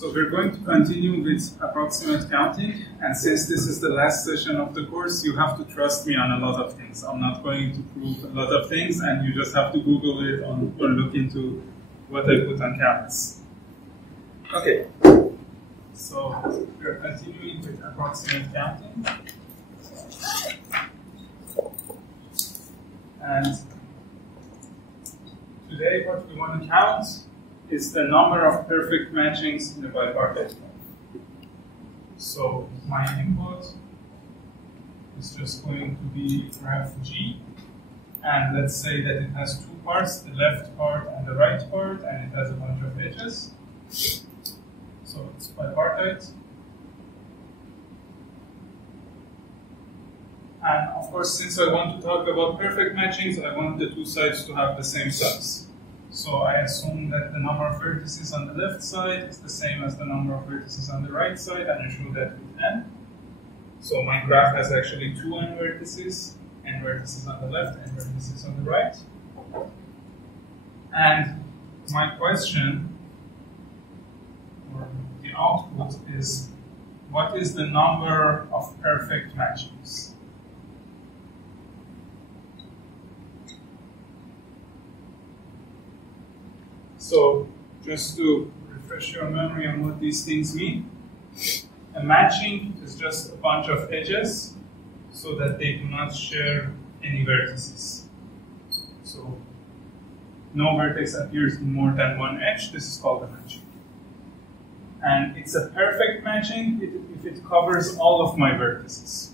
So we're going to continue with approximate counting, and since this is the last session of the course, you have to trust me on a lot of things. I'm not going to prove a lot of things, and you just have to Google it or look into what I put on Canvas. Okay, so we're continuing with approximate counting. And today what we want to count is the number of perfect matchings in the bipartite graph. So my input is just going to be graph G, and let's say that it has two parts, the left part and the right part, and it has a bunch of edges. So it's bipartite. And of course, since I want to talk about perfect matchings, I want the two sides to have the same size. So I assume that the number of vertices on the left side is the same as the number of vertices on the right side, and I show that with n. So my graph has actually two n vertices on the left, n vertices on the right. And my question, or the output, is what is the number of perfect matchings? So just to refresh your memory on what these things mean, a matching is just a bunch of edges so that they do not share any vertices. So no vertex appears in more than one edge. This is called a matching. And it's a perfect matching if it covers all of my vertices.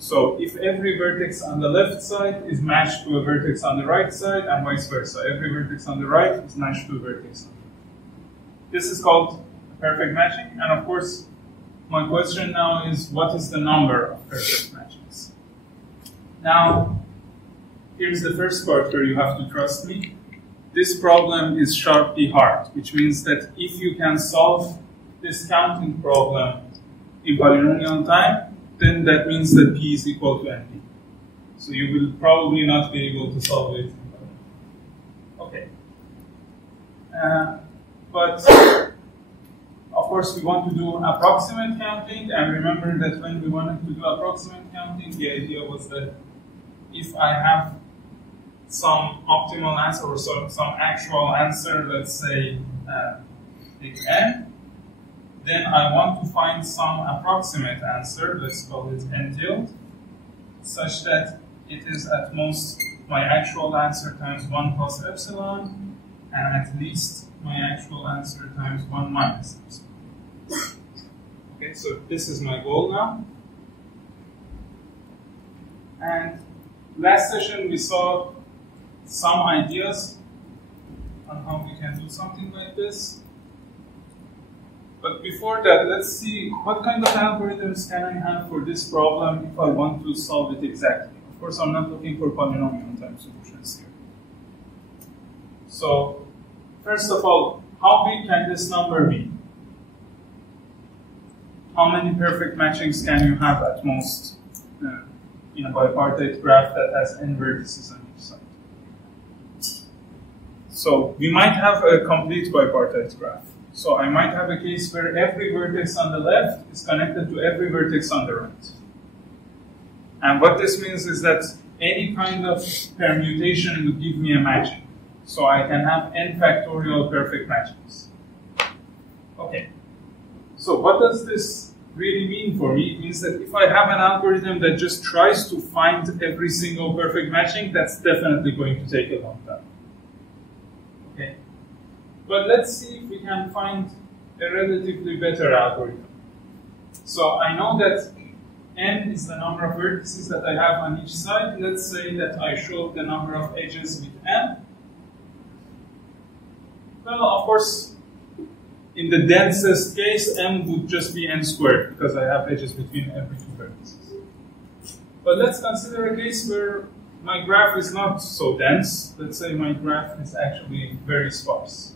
So if every vertex on the left side is matched to a vertex on the right side, and vice versa, every vertex on the right is matched to a vertex on the left. This is called a perfect matching, and of course, my question now is, what is the number of perfect matchings? Now, here's the first part where you have to trust me. This problem is sharply hard, which means that if you can solve this counting problem in polynomial time, then that means that P is equal to NP. So you will probably not be able to solve it. Okay. But of course we want to do approximate counting, and remember that when we wanted to do approximate counting, the idea was that if I have some optimal answer or some actual answer, let's say big N, then I want to find some approximate answer, let's call it n tilde, such that it is at most my actual answer times 1 plus epsilon, and at least my actual answer times 1 minus epsilon. Okay, so this is my goal now. And last session we saw some ideas on how we can do something like this. But before that, let's see what kind of algorithms can I have for this problem if I want to solve it exactly. Of course, I'm not looking for polynomial time solutions here. So, first of all, how big can this number be? How many perfect matchings can you have at most in a bipartite graph that has n vertices on each side? So, we might have a complete bipartite graph. So I might have a case where every vertex on the left is connected to every vertex on the right. And what this means is that any kind of permutation would give me a matching. So I can have n factorial perfect matchings. Okay. So what does this really mean for me? It means that if I have an algorithm that just tries to find every single perfect matching, that's definitely going to take a long time. Okay. But let's see if we can find a relatively better algorithm. So I know that n is the number of vertices that I have on each side. Let's say that I show the number of edges with n. Well, of course, in the densest case, m would just be n squared, because I have edges between every two vertices. But let's consider a case where my graph is not so dense. Let's say my graph is actually very sparse.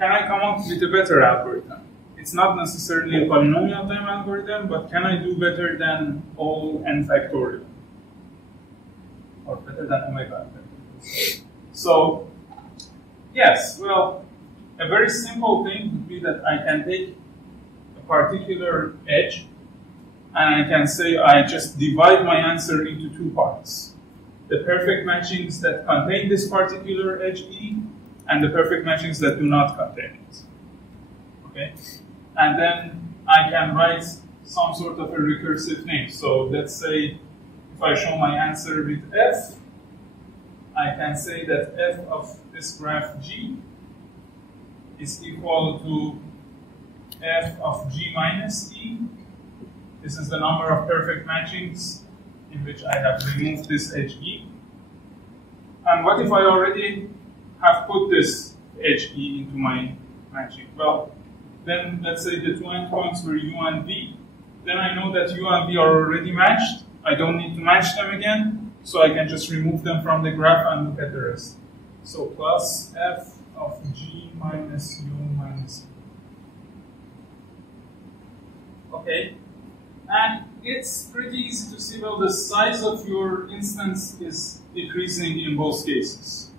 Can I come up with a better algorithm? It's not necessarily a polynomial time algorithm, but can I do better than all n factorial? Or better than omega factorial? So, yes, well, a very simple thing would be that I can take a particular edge and I can say I just divide my answer into two parts. The perfect matchings that contain this particular edge E and the perfect matchings that do not contain it. Okay? And then I can write some sort of a recursive name. So let's say if I show my answer with F, I can say that F of this graph G is equal to F of G minus E. This is the number of perfect matchings in which I have removed this edge E. And what if I already have put this edge E into my matching? Well, then let's say the two endpoints were U and V. Then I know that U and V are already matched. I don't need to match them again, so I can just remove them from the graph and look at the rest. So plus F of G minus U minus E. Okay. And it's pretty easy to see, well, the size of your instance is decreasing in both cases.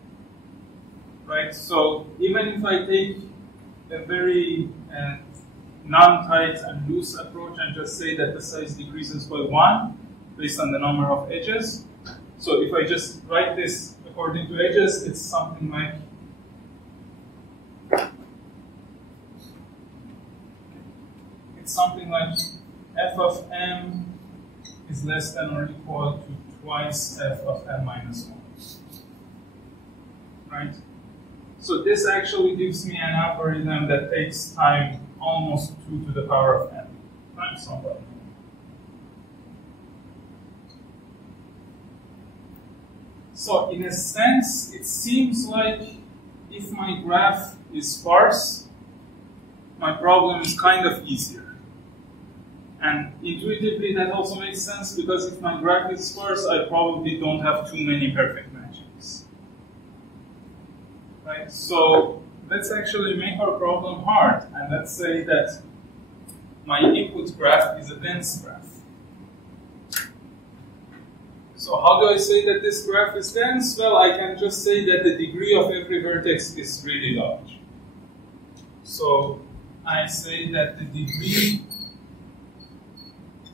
Right? So even if I take a very non-tight and loose approach and just say that the size decreases by 1 based on the number of edges. So if I just write this according to edges, it's something like f of m is less than or equal to twice f of m minus 1. Right? So this actually gives me an algorithm that takes time almost 2 to the power of n times somebody. So in a sense, it seems like if my graph is sparse, my problem is kind of easier. And intuitively, that also makes sense because if my graph is sparse, I probably don't have too many perfect matchings. Right? So let's actually make our problem hard, and let's say that my input graph is a dense graph. So how do I say that this graph is dense? Well, I can just say that the degree of every vertex is really large. So I say that the degree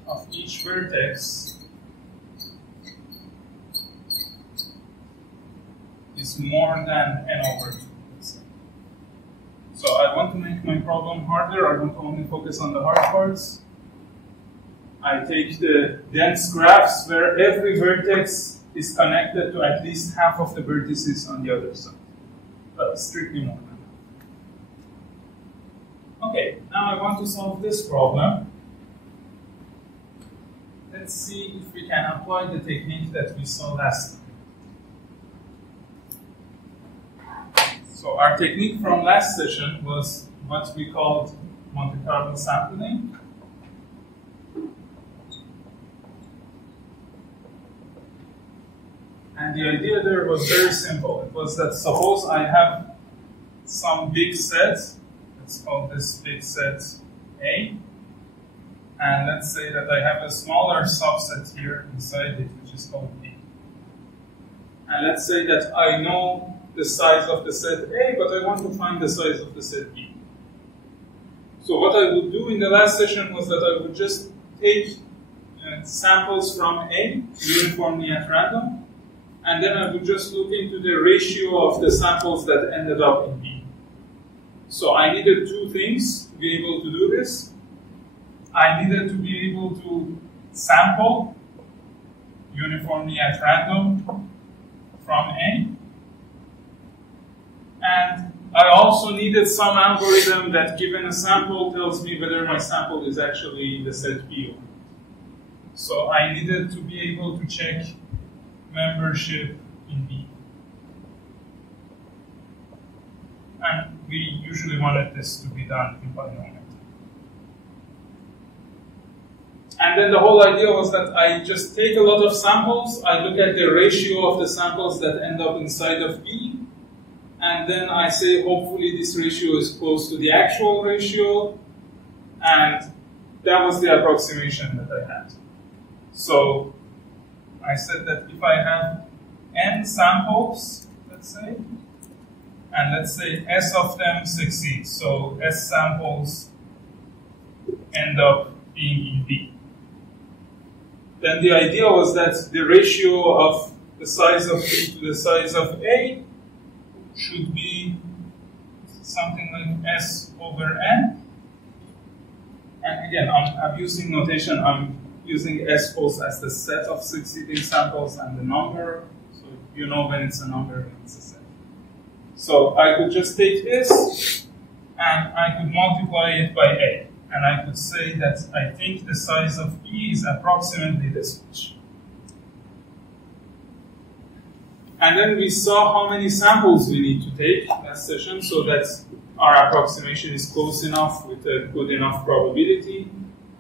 of each vertex is more than n over 2. Let's say. So I want to make my problem harder. I want to only focus on the hard parts. I take the dense graphs where every vertex is connected to at least half of the vertices on the other side. Strictly more than that. Okay, now I want to solve this problem. Let's see if we can apply the technique that we saw last time. So our technique from last session was what we called Monte Carlo sampling. And the idea there was very simple. It was that suppose I have some big set, let's call this big set A, and let's say that I have a smaller subset here inside it, which is called B. And let's say that I know the size of the set A, but I want to find the size of the set B. So what I would do in the last session was that I would just take samples from A uniformly at random, and then I would just look into the ratio of the samples that ended up in B. So I needed two things to be able to do this. I needed to be able to sample uniformly at random from A. And I also needed some algorithm that, given a sample, tells me whether my sample is actually the set B or not. So I needed to be able to check membership in B. And we usually wanted this to be done in binomial. And then the whole idea was that I just take a lot of samples, I look at the ratio of the samples that end up inside of B, and then I say hopefully this ratio is close to the actual ratio, and that was the approximation that I had. So I said that if I have n samples, let's say, and let's say S of them succeeds. So S samples end up being in B. Then the idea was that the ratio of the size of B to the size of A should be something like S over N. And again, I'm using notation. I'm using S both as the set of succeeding samples and the number. So you know when it's a number, when it's a set. So I could just take this and I could multiply it by A. And I could say that I think the size of B is approximately this much. And then we saw how many samples we need to take last session so that our approximation is close enough with a good enough probability.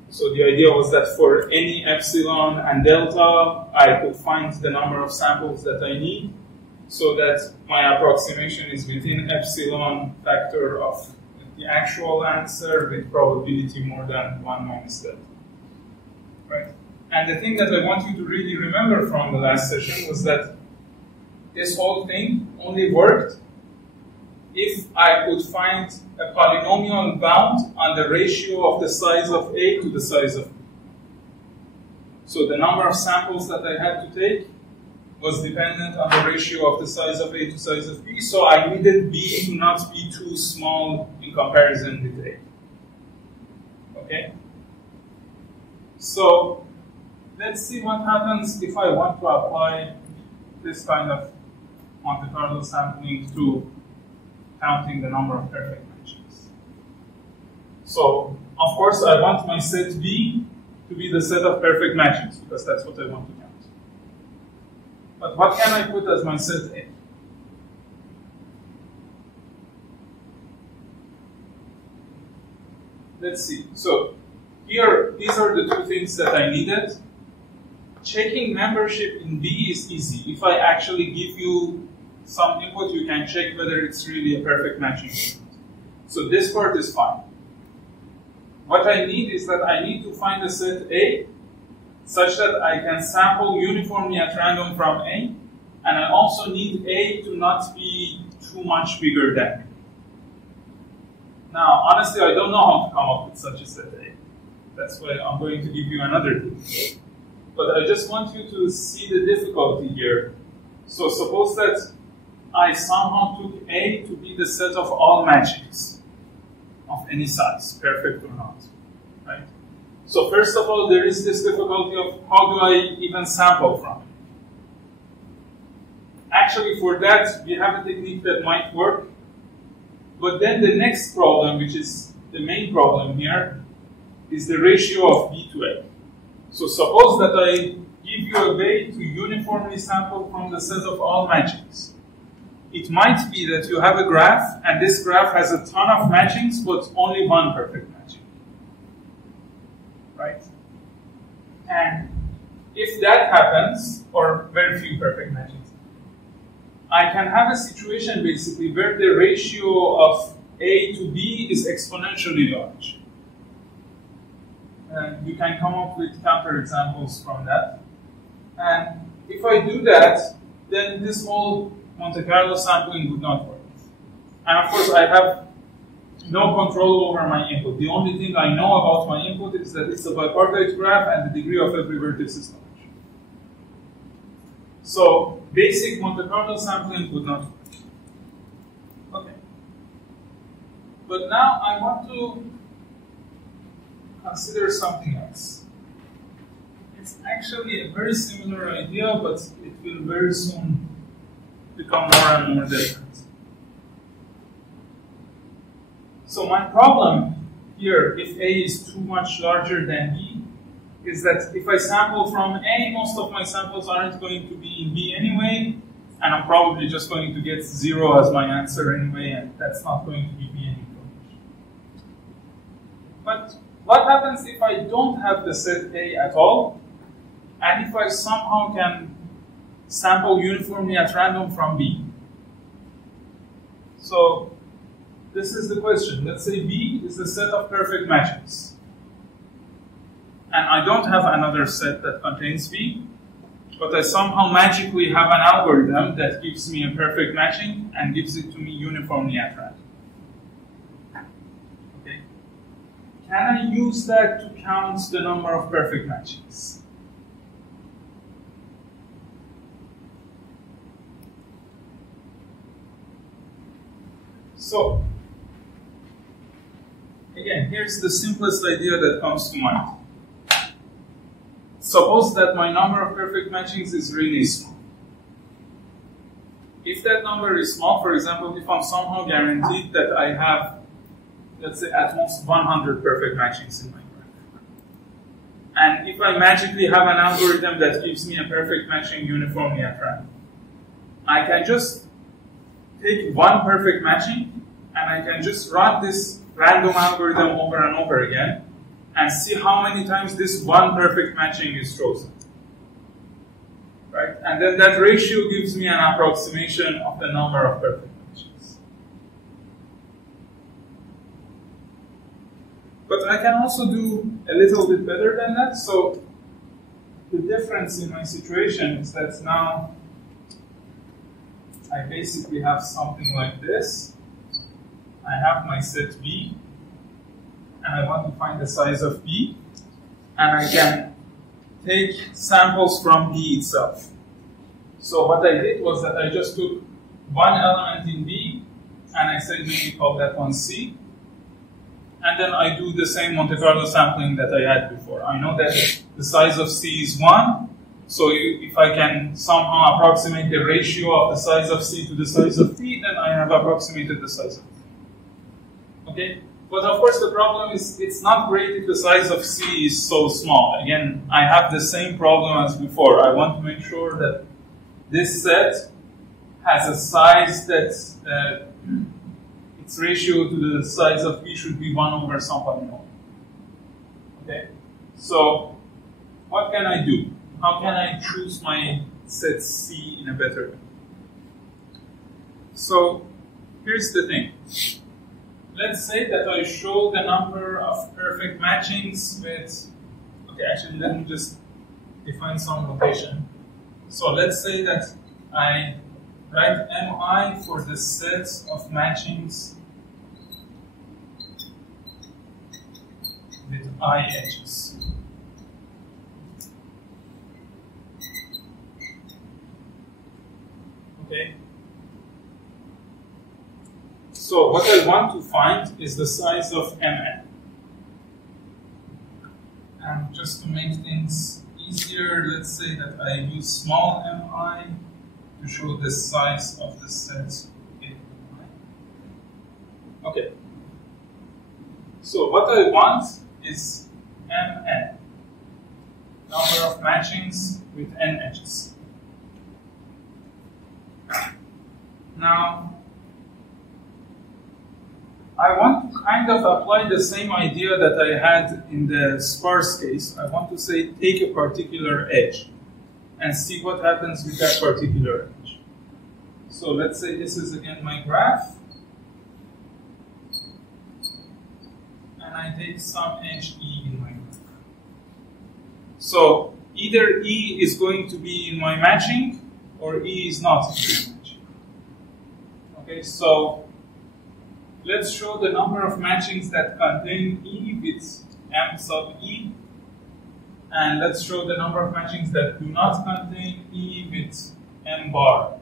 So the idea was that for any epsilon and delta, I could find the number of samples that I need so that my approximation is within epsilon factor of the actual answer with probability more than 1 minus delta. Right? And the thing that I want you to really remember from the last session was that this whole thing only worked if I could find a polynomial bound on the ratio of the size of A to the size of B. So the number of samples that I had to take was dependent on the ratio of the size of A to size of B, so I needed B to not be too small in comparison with A. Okay? So let's see what happens if I want to apply this kind of Monte Carlo sampling to counting the number of perfect matches. So, of course, I want my set B to be the set of perfect matches, because that's what I want to count. But what can I put as my set A? Let's see. So, here, these are the two things that I needed. Checking membership in B is easy. If I actually give you some input, you can check whether it's really a perfect matching. So this part is fine. What I need is that I need to find a set A such that I can sample uniformly at random from A, and I also need A to not be too much bigger than B. Now, honestly, I don't know how to come up with such a set A. That's why I'm going to give you another tip. But I just want you to see the difficulty here. So suppose that I somehow took A to be the set of all matchings of any size, perfect or not, right? So first of all, there is this difficulty of how do I even sample from it? Actually, for that, we have a technique that might work. But then the next problem, which is the main problem here, is the ratio of B to A. So suppose that I give you a way to uniformly sample from the set of all matchings. It might be that you have a graph, and this graph has a ton of matchings, but only one perfect matching. Right? And if that happens, or very few perfect matchings, I can have a situation basically where the ratio of A to B is exponentially large. And you can come up with counterexamples from that. And if I do that, then this whole Monte Carlo sampling would not work. And of course, I have no control over my input. The only thing I know about my input is that it's a bipartite graph and the degree of every vertex is large. So basic Monte Carlo sampling would not work. Okay. But now I want to consider something else. It's actually a very similar idea, but it will very soon become more and more different. So my problem here, if A is too much larger than B, is that if I sample from A, most of my samples aren't going to be in B anyway, and I'm probably just going to get 0 as my answer anyway, and that's not going to give me any information. But what happens if I don't have the set A at all, and if I somehow can sample uniformly at random from B? So this is the question. Let's say B is the set of perfect matches. And I don't have another set that contains B. but I somehow magically have an algorithm that gives me a perfect matching and gives it to me uniformly at random. Okay. Can I use that to count the number of perfect matchings? So, again, here's the simplest idea that comes to mind. Suppose that my number of perfect matchings is really small. If that number is small, for example, if I'm somehow guaranteed that I have, let's say, at most 100 perfect matchings in my graph, and if I magically have an algorithm that gives me a perfect matching uniformly at random, I can just take one perfect matching and I can just run this random algorithm over and over again and see how many times this one perfect matching is chosen. Right? And then that ratio gives me an approximation of the number of perfect matches. But I can also do a little bit better than that. So the difference in my situation is that now I basically have something like this. I have my set B, and I want to find the size of B, and I can take samples from B itself. So what I did was that I just took one element in B, and I said maybe call that one C, and then I do the same Monte Carlo sampling that I had before. I know that the size of C is 1, so if I can somehow approximate the ratio of the size of C to the size of B, then I have approximated the size of B. Okay? But of course the problem is it's not great if the size of C is so small. Again, I have the same problem as before. I want to make sure that this set has a size that its ratio to the size of B should be 1 over some polynomial. Okay? So what can I do? How can I choose my set C in a better way? So here's the thing. Let's say that I show the number of perfect matchings with, okay, actually let me just define some notation. So let's say that I write Mi for the set of matchings with I edges. Okay. So what I want to find is the size of Mn. And just to make things easier, let's say that I use small mi to show the size of the set in mi. Okay. So what I want is Mn, number of matchings with n edges. Now, I want to kind of apply the same idea that I had in the sparse case. I want to say take a particular edge and see what happens with that particular edge. So let's say this is again my graph. And I take some edge E in my graph. So either E is going to be in my matching or E is not in my matching. Okay, so let's show the number of matchings that contain E with M sub E. And let's show the number of matchings that do not contain E with M bar.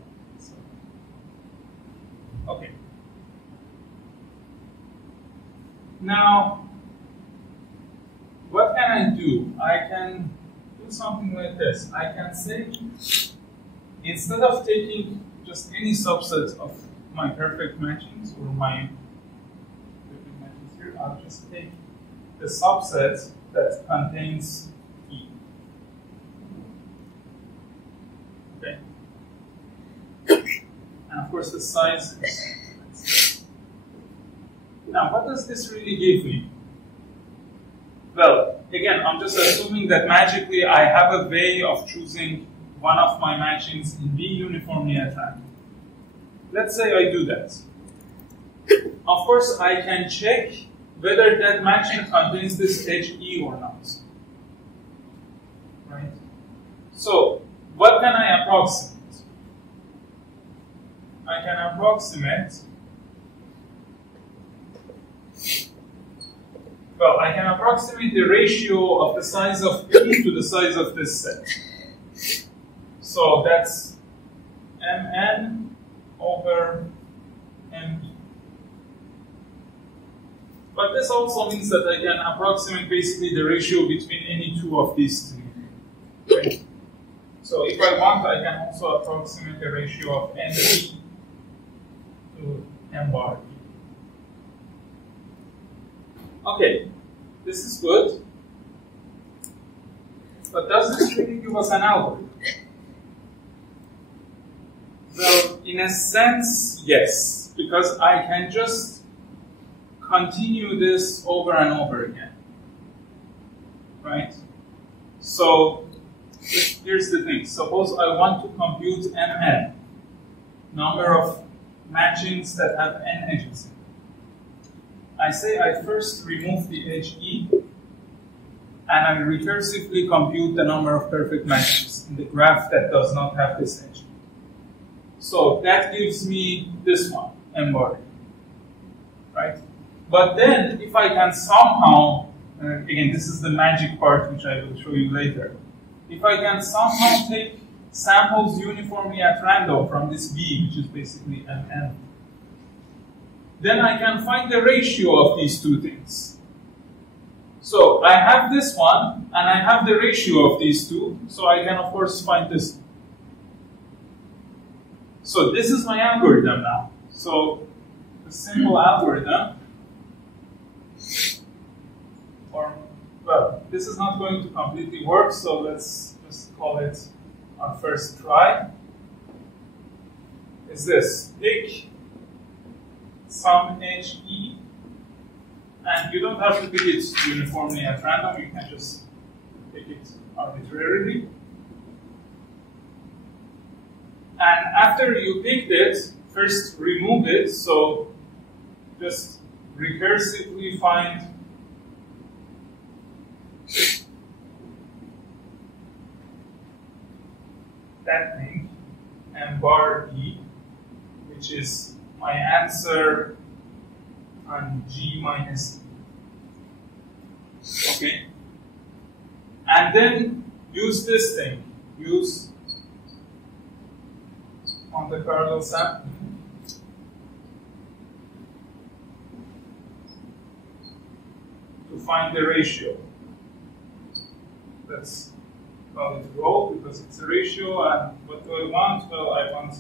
Okay. Now, what can I do? I can do something like this. I can say, instead of taking just any subset of my perfect matchings or my perfect matchings here, I'll just take the subset that contains E. Okay. And of course the size is. Now, what does this really give me? Well, again, I'm just assuming that magically I have a way of choosing one of my matchings in B uniformly at random. Let's say I do that. Of course, I can check whether that matching contains this edge E or not. Right? So, what approximate? I can approximate. Well, I can approximate the ratio of the size of P to the size of this set. So that's Mn over Mp. But this also means that I can approximate basically the ratio between any two of these three. Right? So if I want, I can also approximate the ratio of Np to M bar. Okay, this is good. But does this really give us an algorithm? Well, in a sense, yes, because I can just continue this over and over again, right? So here's the thing. Suppose I want to compute Mn, number of matchings that have n edges. I say I first remove the edge E, and I recursively compute the number of perfect matches in the graph that does not have this edge. So that gives me this one, M bar, right? But then, if I can somehow, again, this is the magic part which I will show you later. If I can somehow take samples uniformly at random from this V, which is basically Mn, then I can find the ratio of these two things. So I have this one, and I have the ratio of these two, so I can, of course, find this. So this is my algorithm now. So a simple algorithm, or, well, this is not going to completely work, so let's just call it our first try, is this. Pick some edge E, and you don't have to pick it uniformly at random, you can just pick it arbitrarily. And after you picked it, first remove it, so just recursively find that thing, M bar E, which is my answer on G minus E. Okay? And then use this thing. Use Monte Carlo sampling to find the ratio. Let's call it rho because it's a ratio, and what do I want? Well, I want,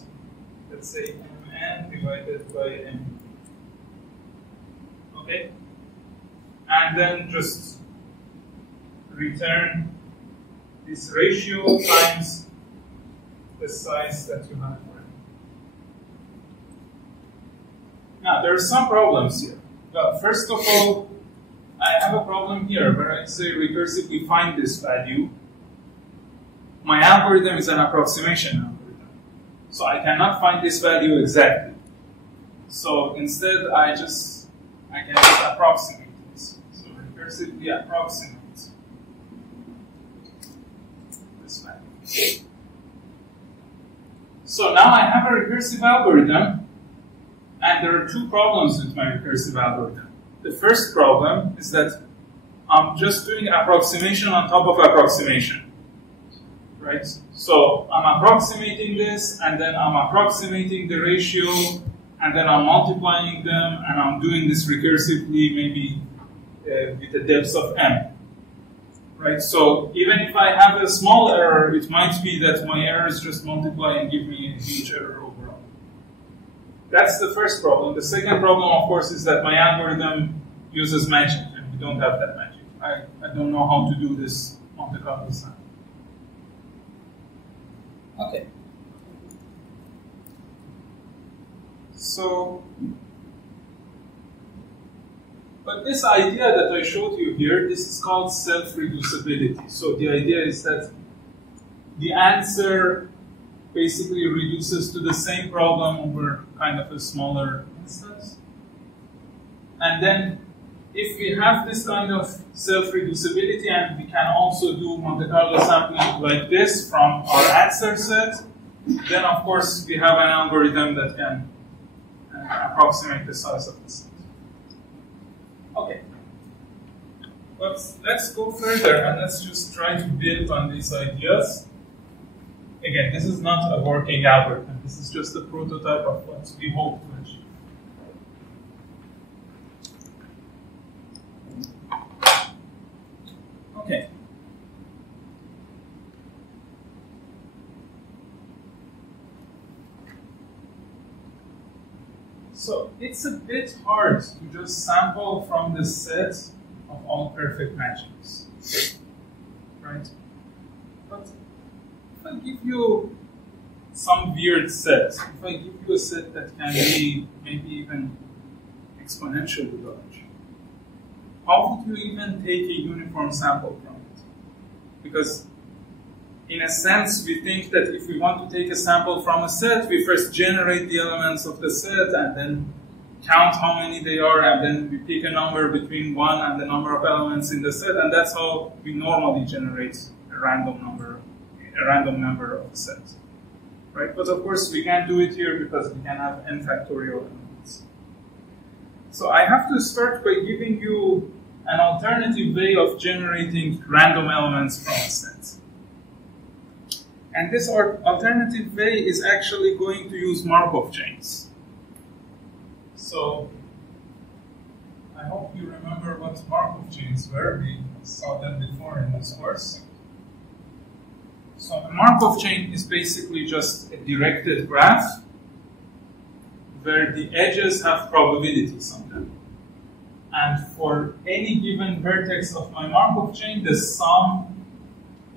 let's say, Mn divided by M. Okay? And then just return this ratio times the size that you have. Now, there are some problems here. Well, first of all, I have a problem here where I say recursively find this value. My algorithm is an approximation algorithm. So I cannot find this value exactly. So instead, I can just approximate this. So recursively approximate this value. So now I have a recursive algorithm. And there are two problems with my recursive algorithm. The first problem is that I'm just doing approximation on top of approximation, right? So I'm approximating this, and then I'm approximating the ratio, and then I'm multiplying them, and I'm doing this recursively, maybe with the depths of m, right? So even if I have a small error, it might be that my errors just multiply and give me a huge error overall. That's the first problem. The second problem, of course, is that my algorithm uses magic, and we don't have that magic. I don't know how to do this Monte Carlo sampling. Okay. So, but this idea that I showed you here, this is called self-reducibility. So the idea is that the answer basically reduces to the same problem over kind of a smaller instance. And then if we have this kind of self-reducibility and we can also do Monte Carlo sampling like this from our answer set, then of course we have an algorithm that can approximate the size of the set. Okay. But let's go further and let's just try to build on these ideas. Again, this is not a working algorithm. This is just a prototype of what we hope to achieve. Okay. So it's a bit hard to just sample from the set of all perfect matchings, right? But if I give you some weird set, if I give you a set that can be maybe even exponentially large, how would you even take a uniform sample from it? Because in a sense, we think that if we want to take a sample from a set, we first generate the elements of the set and then count how many they are, and then we pick a number between 1 and the number of elements in the set, and that's how we normally generate a random member of the set. Right? But of course, we can't do it here because we can have n factorial elements. So I have to start by giving you an alternative way of generating random elements from a set. And this alternative way is actually going to use Markov chains. So I hope you remember what Markov chains were. We saw them before in this course. So a Markov chain is basically just a directed graph where the edges have probabilities on them. And for any given vertex of my Markov chain, the sum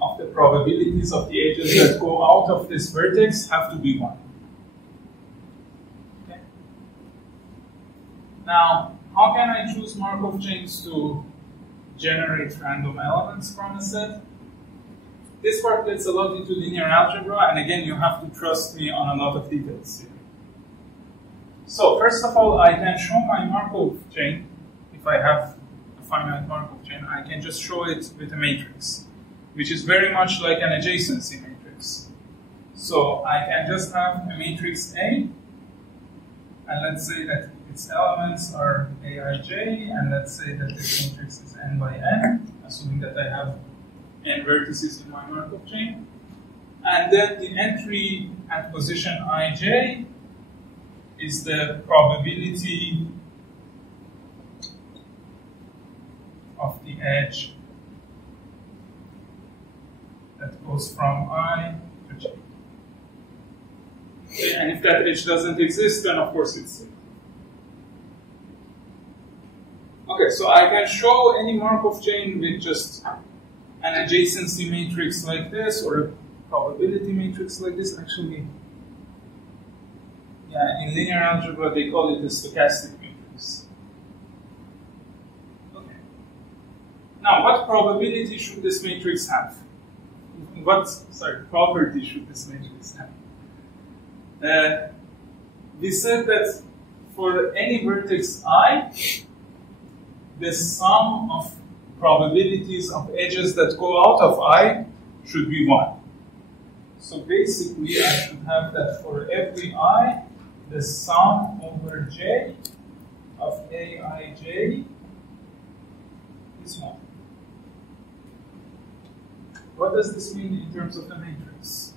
of the probabilities of the edges that go out of this vertex have to be 1. Okay. Now, how can I choose Markov chains to generate random elements from a set? This part gets a lot into linear algebra, and again, you have to trust me on a lot of details here. So, first of all, I can show my Markov chain. If I have a finite Markov chain, I can just show it with a matrix, which is very much like an adjacency matrix. So I can just have a matrix A, and let's say that its elements are aij, and let's say that this matrix is n by n, assuming that I have n vertices in my Markov chain. And then the entry at position ij is the probability of the edge that goes from I to j. Okay, and if that edge doesn't exist, then of course it's zero. Okay, so I can show any Markov chain with just an adjacency matrix like this, or a probability matrix like this. Actually, yeah, in linear algebra they call it a stochastic matrix. Okay. Now, what probability should this matrix have? What property should this matrix have? We said that for any vertex I, the sum of probabilities of edges that go out of I should be 1. So basically, I should have that for every I, the sum over j of aij is 1. What does this mean in terms of the matrix?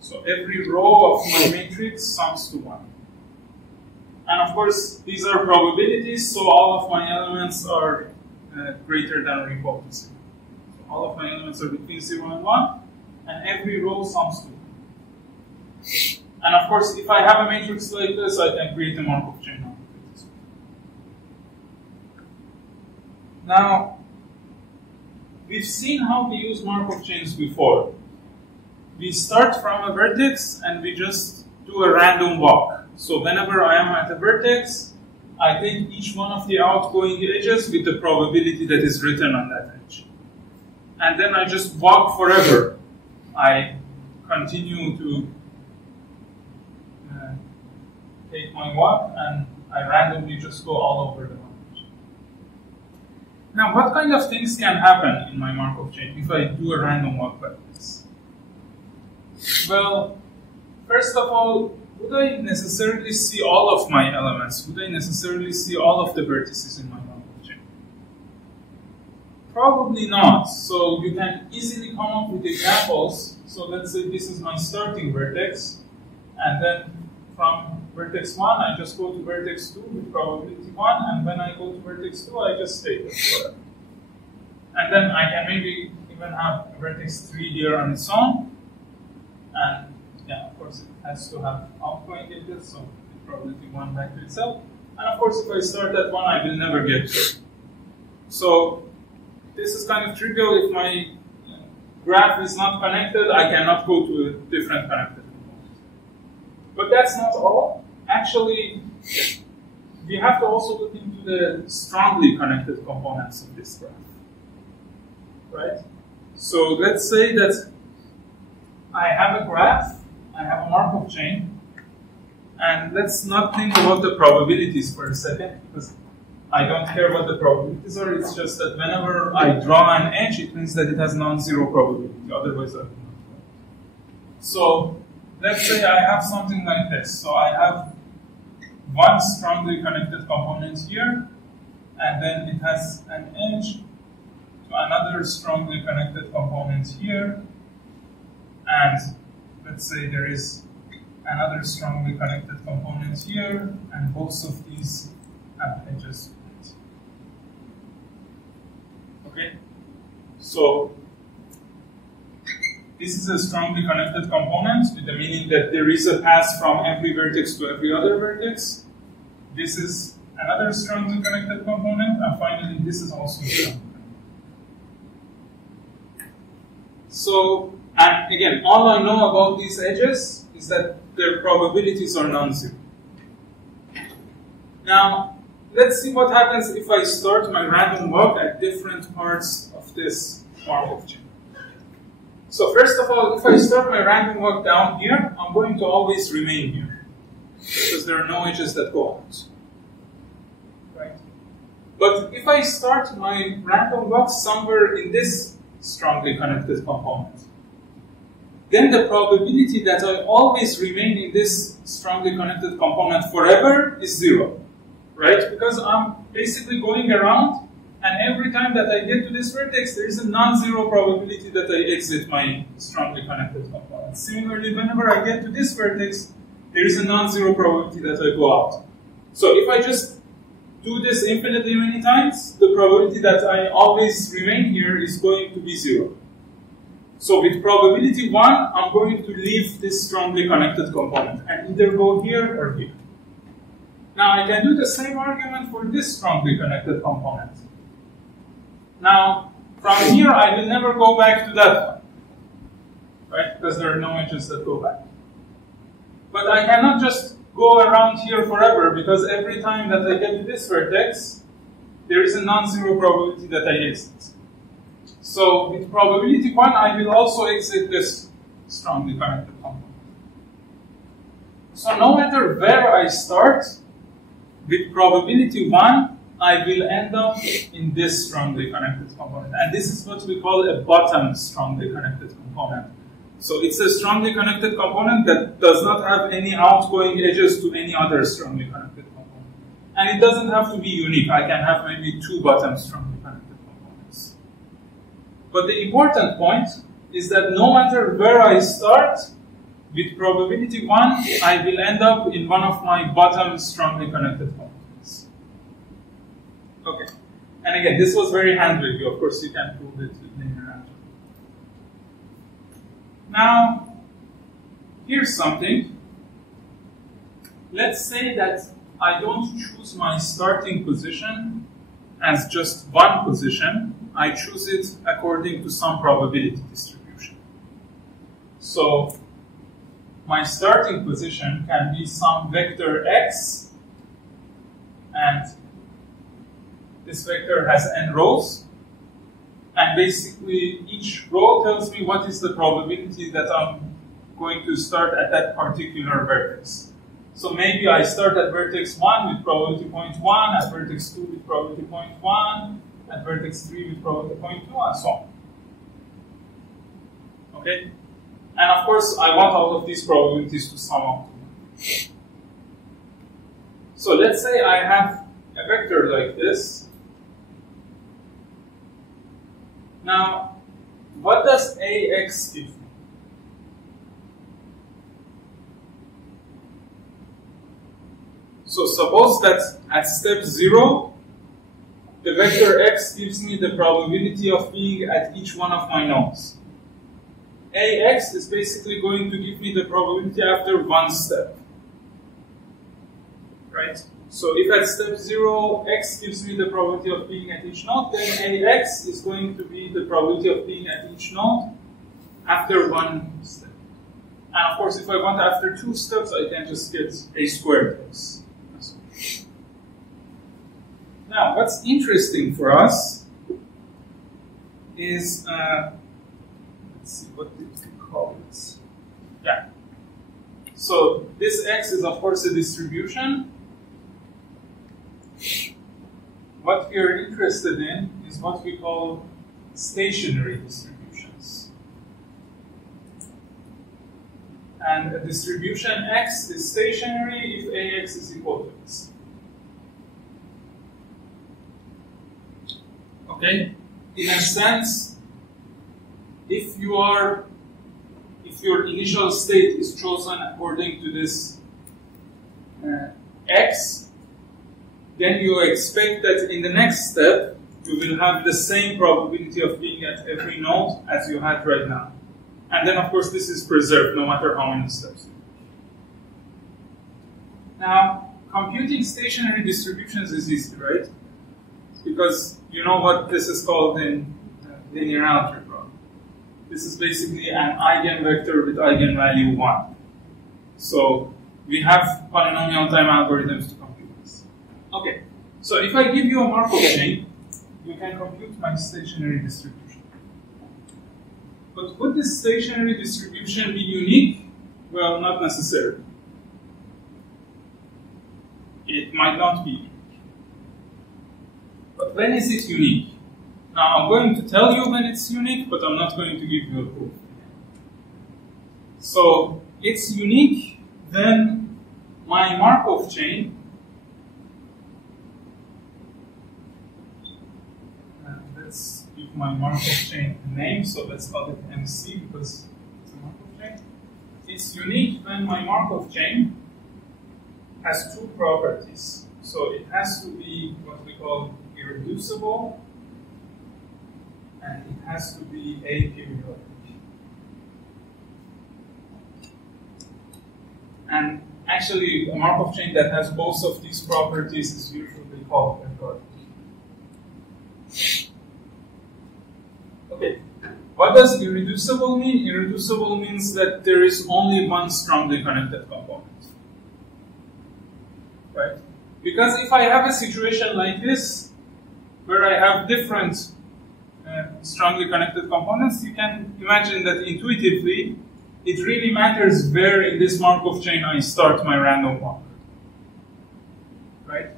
So every row of my matrix sums to 1. And of course, these are probabilities, so all of my elements are greater than or equal to 0. So all of my elements are between 0 and 1, and every row sums to 1. And of course, if I have a matrix like this, I can create a Markov chain out of it. Now, we've seen how we use Markov chains before. We start from a vertex and we just do a random walk. So whenever I am at a vertex, I take each one of the outgoing edges with the probability that is written on that edge. And then I just walk forever. I continue to take my walk and I randomly just go all over the edge. Now, what kind of things can happen in my Markov chain if I do a random walk like this? Well, first of all, would I necessarily see all of my elements? Would I necessarily see all of the vertices in my Markov chain? Probably not. So you can easily come up with examples. So let's say this is my starting vertex, and then from vertex 1, I just go to vertex 2 with probability 1, and when I go to vertex 2, I just stay there forever. And then I can maybe even have vertex 3 here on its own, and yeah, of course it has to have outgoing edges, so with probability 1 back to itself. And of course, if I start at 1, I will never get to it. So this is kind of trivial. If my graph is not connected, I cannot go to a different connected component. But that's not all. Actually, we have to also look into the strongly connected components of this graph. Right? So let's say that I have a graph, I have a Markov chain, and let's not think about the probabilities for a second, because I don't care what the probabilities are. It's just that whenever I draw an edge, it means that it has non-zero probability. Otherwise, I would not draw it. So let's say I have something like this. So I have one strongly connected component here, and then it has an edge to another strongly connected component here, and let's say there is another strongly connected component here, and both of these have edges. Okay, so this is a strongly connected component with the meaning that there is a path from every vertex to every other vertex. This is another strongly connected component, and finally this is also strongly connected. So, and again, all I know about these edges is that their probabilities are non-zero. Now, let's see what happens if I start my random walk at different parts of this Markov chain. So first of all, if I start my random walk down here, I'm going to always remain here, because there are no edges that go out. Right? But if I start my random walk somewhere in this strongly connected component, then the probability that I always remain in this strongly connected component forever is 0. Right? Because I'm basically going around, and every time that I get to this vertex, there is a non-zero probability that I exit my strongly connected component. Similarly, whenever I get to this vertex, there is a non-zero probability that I go out. So if I just do this infinitely many times, the probability that I always remain here is going to be 0. So with probability 1, I'm going to leave this strongly connected component and either go here or here. Now, I can do the same argument for this strongly connected component. Now, from here, I will never go back to that one, right? Because there are no edges that go back. But I cannot just go around here forever, because every time that I get to this vertex, there is a non-zero probability that I exit. So, with probability 1, I will also exit this strongly connected component. So, no matter where I start, with probability 1, I will end up in this strongly connected component. And this is what we call a bottom strongly connected component. So it's a strongly connected component that does not have any outgoing edges to any other strongly connected component. And it doesn't have to be unique. I can have maybe 2 bottom strongly connected components. But the important point is that no matter where I start, with probability 1, I will end up in one of my bottom strongly connected components. Okay. And again, this was very hand-wavy. Of course, you can prove it with linear algebra. Now, here's something. Let's say that I don't choose my starting position as just one position. I choose it according to some probability distribution. So, my starting position can be some vector x, and this vector has n rows, and basically each row tells me what is the probability that I'm going to start at that particular vertex. So maybe I start at vertex 1 with probability 0.1, at vertex 2 with probability 0.1, at vertex 3 with probability 0.2, and so on. Okay? And of course, I want all of these probabilities to sum up. So let's say I have a vector like this. Now, what does AX give me? So suppose that at step 0, the vector x gives me the probability of being at each one of my nodes. AX is basically going to give me the probability after one step. Right? So if at step 0, x gives me the probability of being at each node, then AX is going to be the probability of being at each node after one step. And of course, if I want after 2 steps, I can just get a squared x. Now, what's interesting for us is, let's see, what did we call it? Yeah. So this x is, of course, a distribution. What we are interested in is what we call stationary distributions. And a distribution x is stationary if ax is equal to x. Okay? In a sense, if your initial state is chosen according to this x, then you expect that in the next step, you will have the same probability of being at every node as you had right now. And then, of course, this is preserved no matter how many steps. Now, computing stationary distributions is easy, right? Because you know what this is called in linear algebra. This is basically an eigenvector with eigenvalue 1. So we have polynomial time algorithms to compute this. Okay, so if I give you a Markov chain, you can compute my stationary distribution. But would this stationary distribution be unique? Well, not necessarily. It might not be unique. But when is it unique? Now, I'm going to tell you when it's unique, but I'm not going to give you a proof. So, it's unique when my Markov chain, let's give my Markov chain a name, so let's call it MC because it's a Markov chain. It's unique when my Markov chain has 2 properties. So it has to be what we call irreducible, and it has to be aperiodic. And actually, a Markov chain that has both of these properties is usually called periodic. Okay, what does irreducible mean? Irreducible means that there is only one strongly connected component. Right? Because if I have a situation like this, where I have different strongly connected components, you can imagine that intuitively, it really matters where in this Markov chain I start my random walk. Right?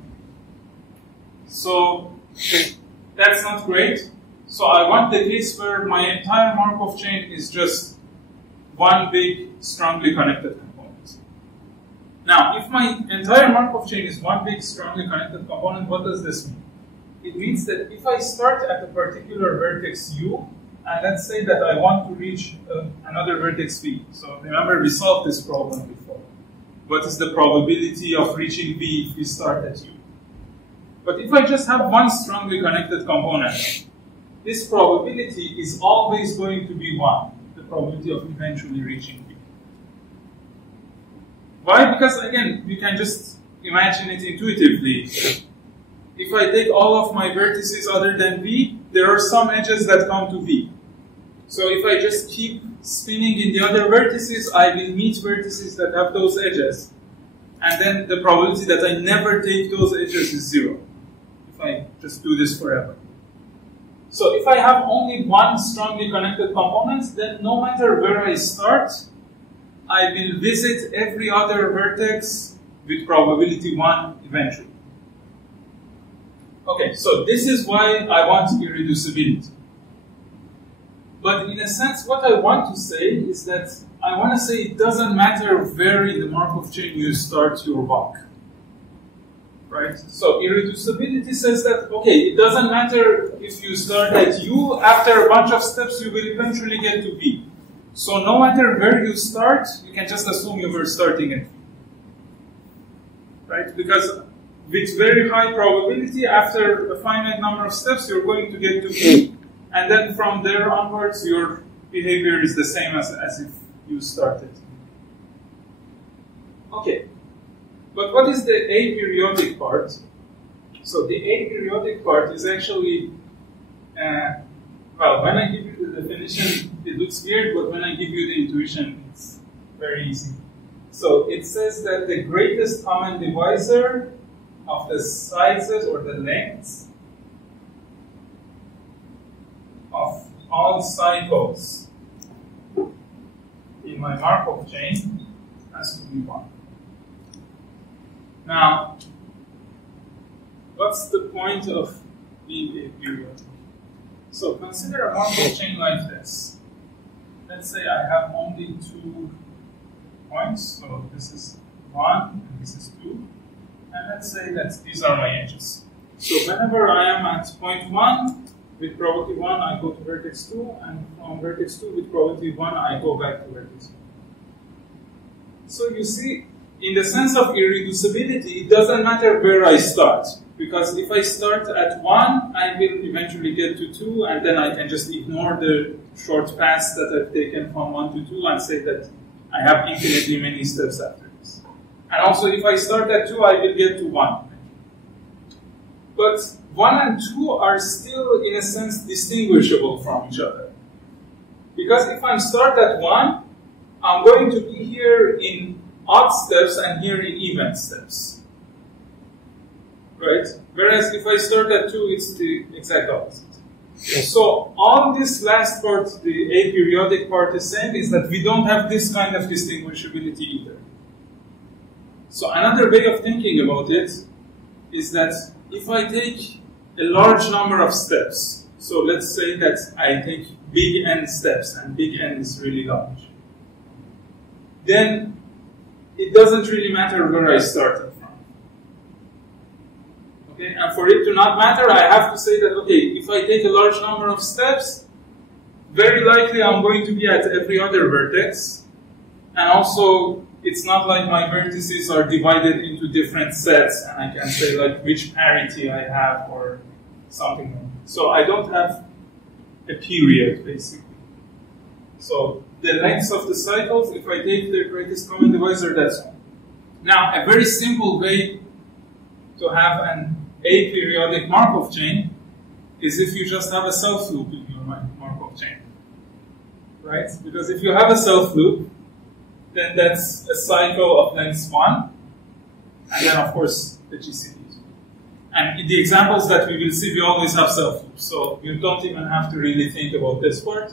So, that's not great. So I want the case where my entire Markov chain is just one big strongly connected component. Now, if my entire Markov chain is one big strongly connected component, what does this mean? It means that if I start at a particular vertex u, and let's say that I want to reach another vertex v. So remember, we solved this problem before. What is the probability of reaching v if we start at u? But if I just have one strongly connected component, this probability is always going to be 1, the probability of eventually reaching v. Why? Because again, we can just imagine it intuitively. If I take all of my vertices other than v, there are some edges that come to v. So if I just keep spinning in the other vertices, I will meet vertices that have those edges. And then the probability that I never take those edges is 0. If I just do this forever. So if I have only one strongly connected component, then no matter where I start, I will visit every other vertex with probability 1 eventually. Okay, so this is why I want irreducibility. But in a sense, what I want to say is that I want to say it doesn't matter where in the Markov chain you start your walk. Right? So irreducibility says that, okay, it doesn't matter if you start at U, after a bunch of steps you will eventually get to B. So no matter where you start, you can just assume you were starting at V. Right? Because with very high probability, after a finite number of steps, you're going to get to B. And then from there onwards, your behavior is the same as if you started. Okay. But what is the aperiodic part? So the aperiodic part is actually, well, when I give you the definition, it looks weird, but when I give you the intuition, it's very easy. So it says that the greatest common divisor of the sizes or the lengths of all cycles in my Markov chain has to be 1. Now, what's the point of being aperiodic? So consider a Markov chain like this. Let's say I have only 2 points. So this is 1 and this is 2. And let's say that these are my edges. So whenever I am at point 1, with probability 1, I go to vertex 2. And from vertex 2, with probability 1, I go back to vertex 2. So you see, in the sense of irreducibility, it doesn't matter where I start. Because if I start at 1, I will eventually get to 2, and then I can just ignore the short paths that I've taken from 1 to 2 and say that I have infinitely many steps after this. And also, if I start at 2, I will get to 1. But 1 and 2 are still, in a sense, distinguishable from each other. Because if I start at 1, I'm going to be here in odd steps and here in even steps. Right? Whereas if I start at 2, it's the exact opposite. So all this last part, the aperiodic part is saying is that we don't have this kind of distinguishability either. So another way of thinking about it is that if I take a large number of steps, so let's say that I take big N steps, and big N is really large, then it doesn't really matter where I started from. Okay? And for it to not matter, I have to say that, okay, if I take a large number of steps, very likely I'm going to be at every other vertex. And also, it's not like my vertices are divided into different sets, and I can say like which parity I have or something like that. So I don't have a period, basically. So the lengths of the cycles, if I take the greatest common divisor, that's 1. Now, a very simple way to have an aperiodic Markov chain is if you just have a self-loop in your Markov chain. Right? Because if you have a self-loop, then that's a cycle of length 1, and then, of course, the GCDs. And in the examples that we will see, we always have self-loops. So you don't even have to really think about this part.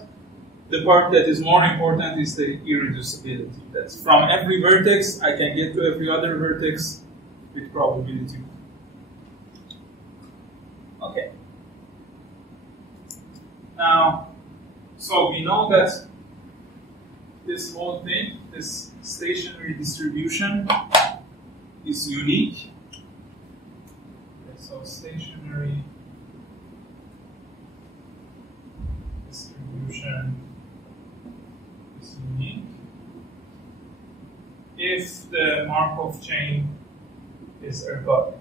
The part that is more important is the irreducibility. That's from every vertex, I can get to every other vertex with probability 1. Okay. Now, so we know that this whole thing, this stationary distribution, is unique. Okay, so stationary distribution is unique if the Markov chain is ergodic.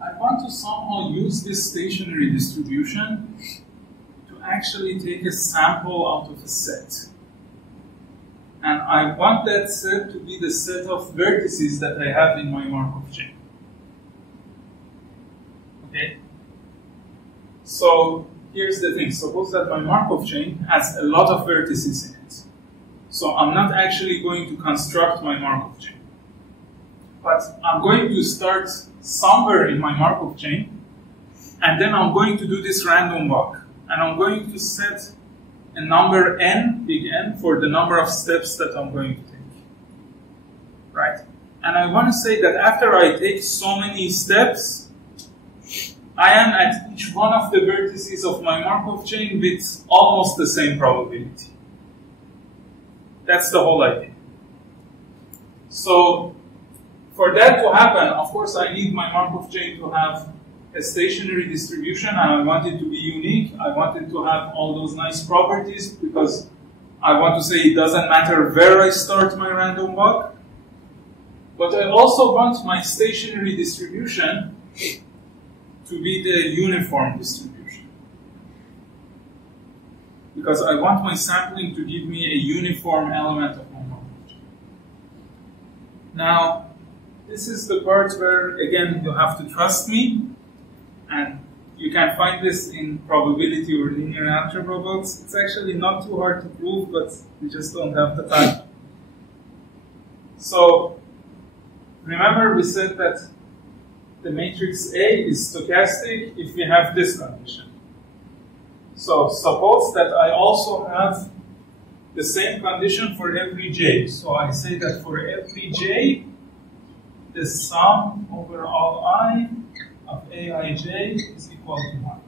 I want to somehow use this stationary distribution to actually take a sample out of a set. And I want that set to be the set of vertices that I have in my Markov chain. Okay? So here's the thing. Suppose that my Markov chain has a lot of vertices in it. So I'm not actually going to construct my Markov chain. But I'm going to start somewhere in my Markov chain, and then I'm going to do this random walk. And I'm going to set a number n, big N, for the number of steps that I'm going to take, right? And I want to say that after I take so many steps, I am at each one of the vertices of my Markov chain with almost the same probability. That's the whole idea. So for that to happen, of course, I need my Markov chain to have a stationary distribution, and I want it to be unique. I want it to have all those nice properties because I want to say it doesn't matter where I start my random walk. But I also want my stationary distribution to be the uniform distribution, because I want my sampling to give me a uniform element of my Markov chain. Now, this is the part where, again, you have to trust me, and you can find this in probability or linear algebra books. It's actually not too hard to prove, but we just don't have the time. So, remember we said that the matrix A is stochastic if we have this condition. So suppose that I also have the same condition for every j. So I say that for every j, the sum over all I of aij is equal to 1.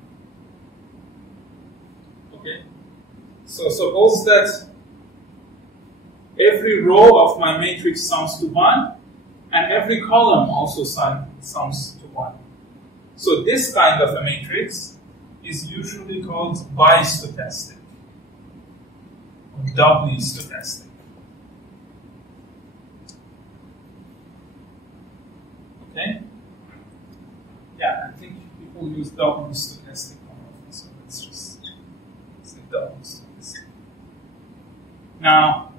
Okay? So suppose that every row of my matrix sums to 1, and every column also sums to 1. So this kind of a matrix is usually called bistochastic or doubly stochastic. Okay? Yeah, I think people use doubly stochastic more often, so let's just say doubly stochastic. Now,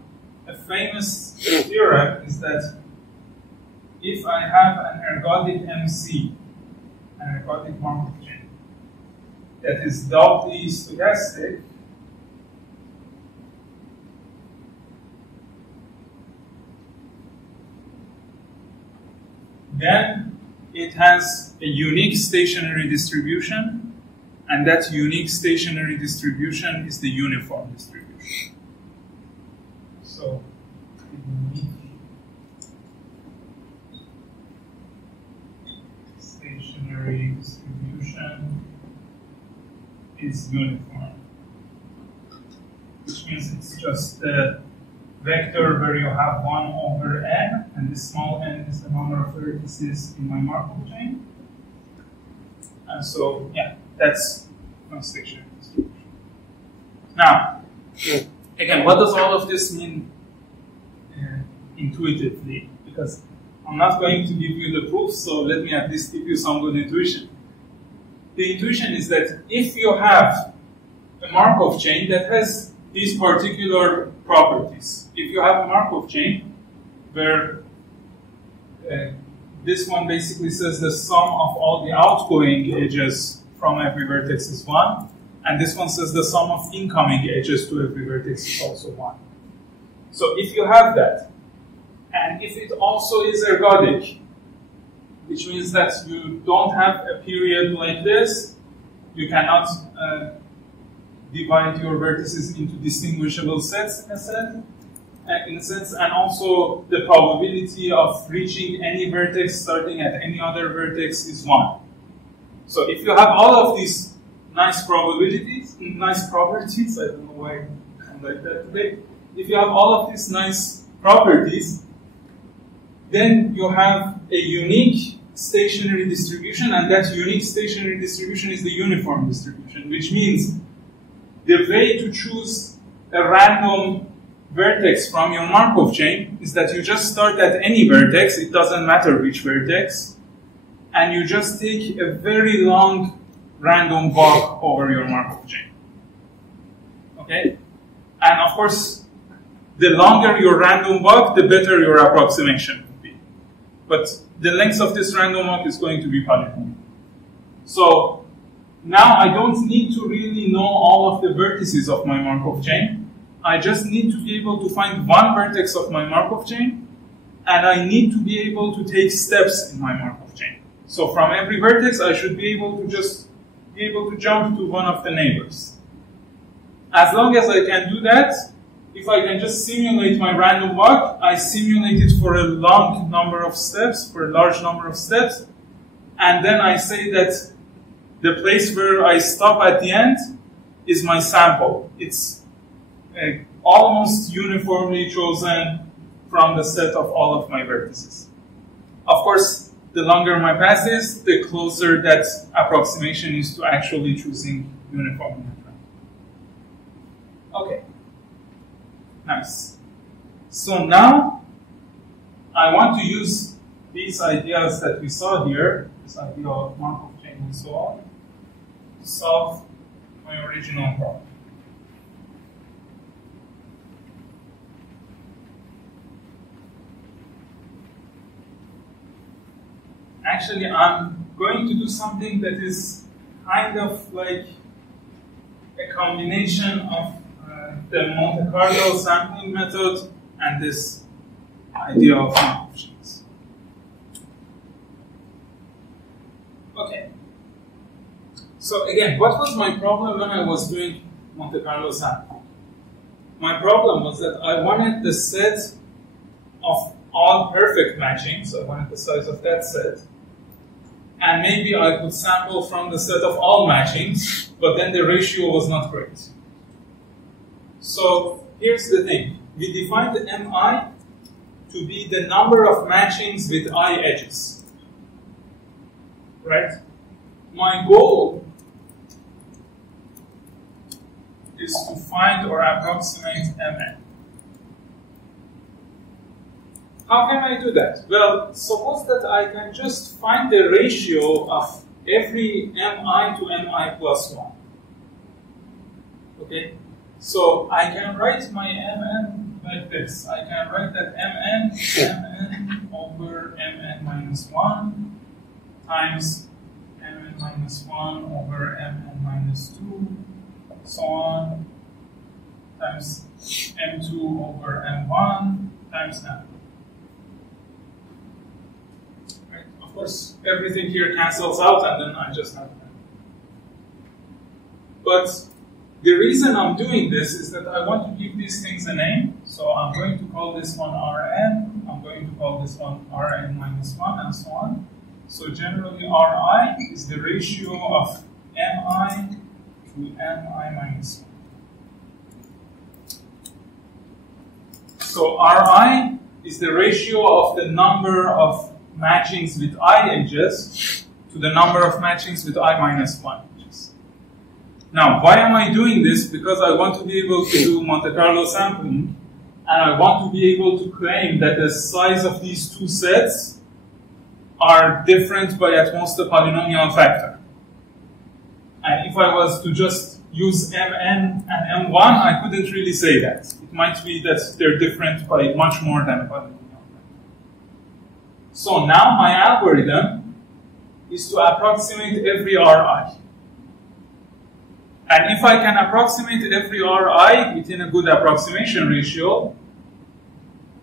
a famous theorem is that if I have an ergodic MC, an ergodic Markov chain, that is doubly stochastic, then it has a unique stationary distribution, and that unique stationary distribution is the uniform distribution. So, unique stationary distribution is uniform, which means it's just a vector where you have 1 over n, and this small n is the number of vertices in my Markov chain. And so, yeah, that's my stationary distribution. Now, again, what does all of this mean intuitively? Because I'm not going to give you the proof, so let me at least give you some good intuition. The intuition is that if you have a Markov chain that has these particular properties, if you have a Markov chain where this one basically says the sum of all the outgoing edges from every vertex is 1, and this one says the sum of incoming edges to every vertex is also 1. So if you have that, and if it also is ergodic, which means that you don't have a period like this, you cannot divide your vertices into distinguishable sets in a sense, and also the probability of reaching any vertex starting at any other vertex is 1. So if you have all of these nice properties, I don't know why I'm like that today. If you have all of these nice properties, then you have a unique stationary distribution, and that unique stationary distribution is the uniform distribution, which means the way to choose a random vertex from your Markov chain is that you just start at any vertex, it doesn't matter which vertex, and you just take a very long random walk over your Markov chain. Okay? And of course, the longer your random walk, the better your approximation will be. But the length of this random walk is going to be polynomial. So now I don't need to really know all of the vertices of my Markov chain. I just need to be able to find one vertex of my Markov chain, and I need to be able to take steps in my Markov chain. So from every vertex, I should be able to just be able to jump to one of the neighbors. as long as I can do that, if I can just simulate my random walk, I simulate it for a long number of steps, for a large number of steps, and then I say that the place where I stop at the end is my sample. It's almost uniformly chosen from the set of all of my vertices. Of course, the longer my path is, the closer that approximation is to actually choosing uniformly. Okay, nice. So now I want to use these ideas that we saw here, this idea of Markov chain and so on, to solve my original problem. Actually, I'm going to do something that is kind of like a combination of the Monte Carlo sampling method and this idea of Markov chains. Okay. So again, what was my problem when I was doing Monte Carlo sampling? My problem was that I wanted the set of all perfect matching, so I wanted the size of that set. And maybe I could sample from the set of all matchings, but then the ratio was not great. So here's the thing. We defined the mi to be the number of matchings with I edges. Right? My goal is to find or approximate mn. How can I do that? Well, suppose that I can just find the ratio of every mi to mi plus 1. Okay? So I can write my mn like this. I can write that mn is mn over mn minus 1 times mn minus 1 over mn minus 2, so on, times m2 over m1 times m. Of course, everything here cancels out, and then I just have that. But the reason I'm doing this is that I want to give these things a name. So I'm going to call this one Rn, I'm going to call this one Rn minus 1, and so on. So generally, Ri is the ratio of mi to mi minus 1. So Ri is the ratio of the number of matchings with I edges to the number of matchings with I minus 1 edges. Now, why am I doing this? Because I want to be able to do Monte Carlo sampling, and I want to be able to claim that the size of these two sets are different by at most a polynomial factor. And if I was to just use mn and m1, I couldn't really say that. It might be that they're different by much more than a polynomial. So now my algorithm is to approximate every Ri. And if I can approximate every Ri within a good approximation ratio,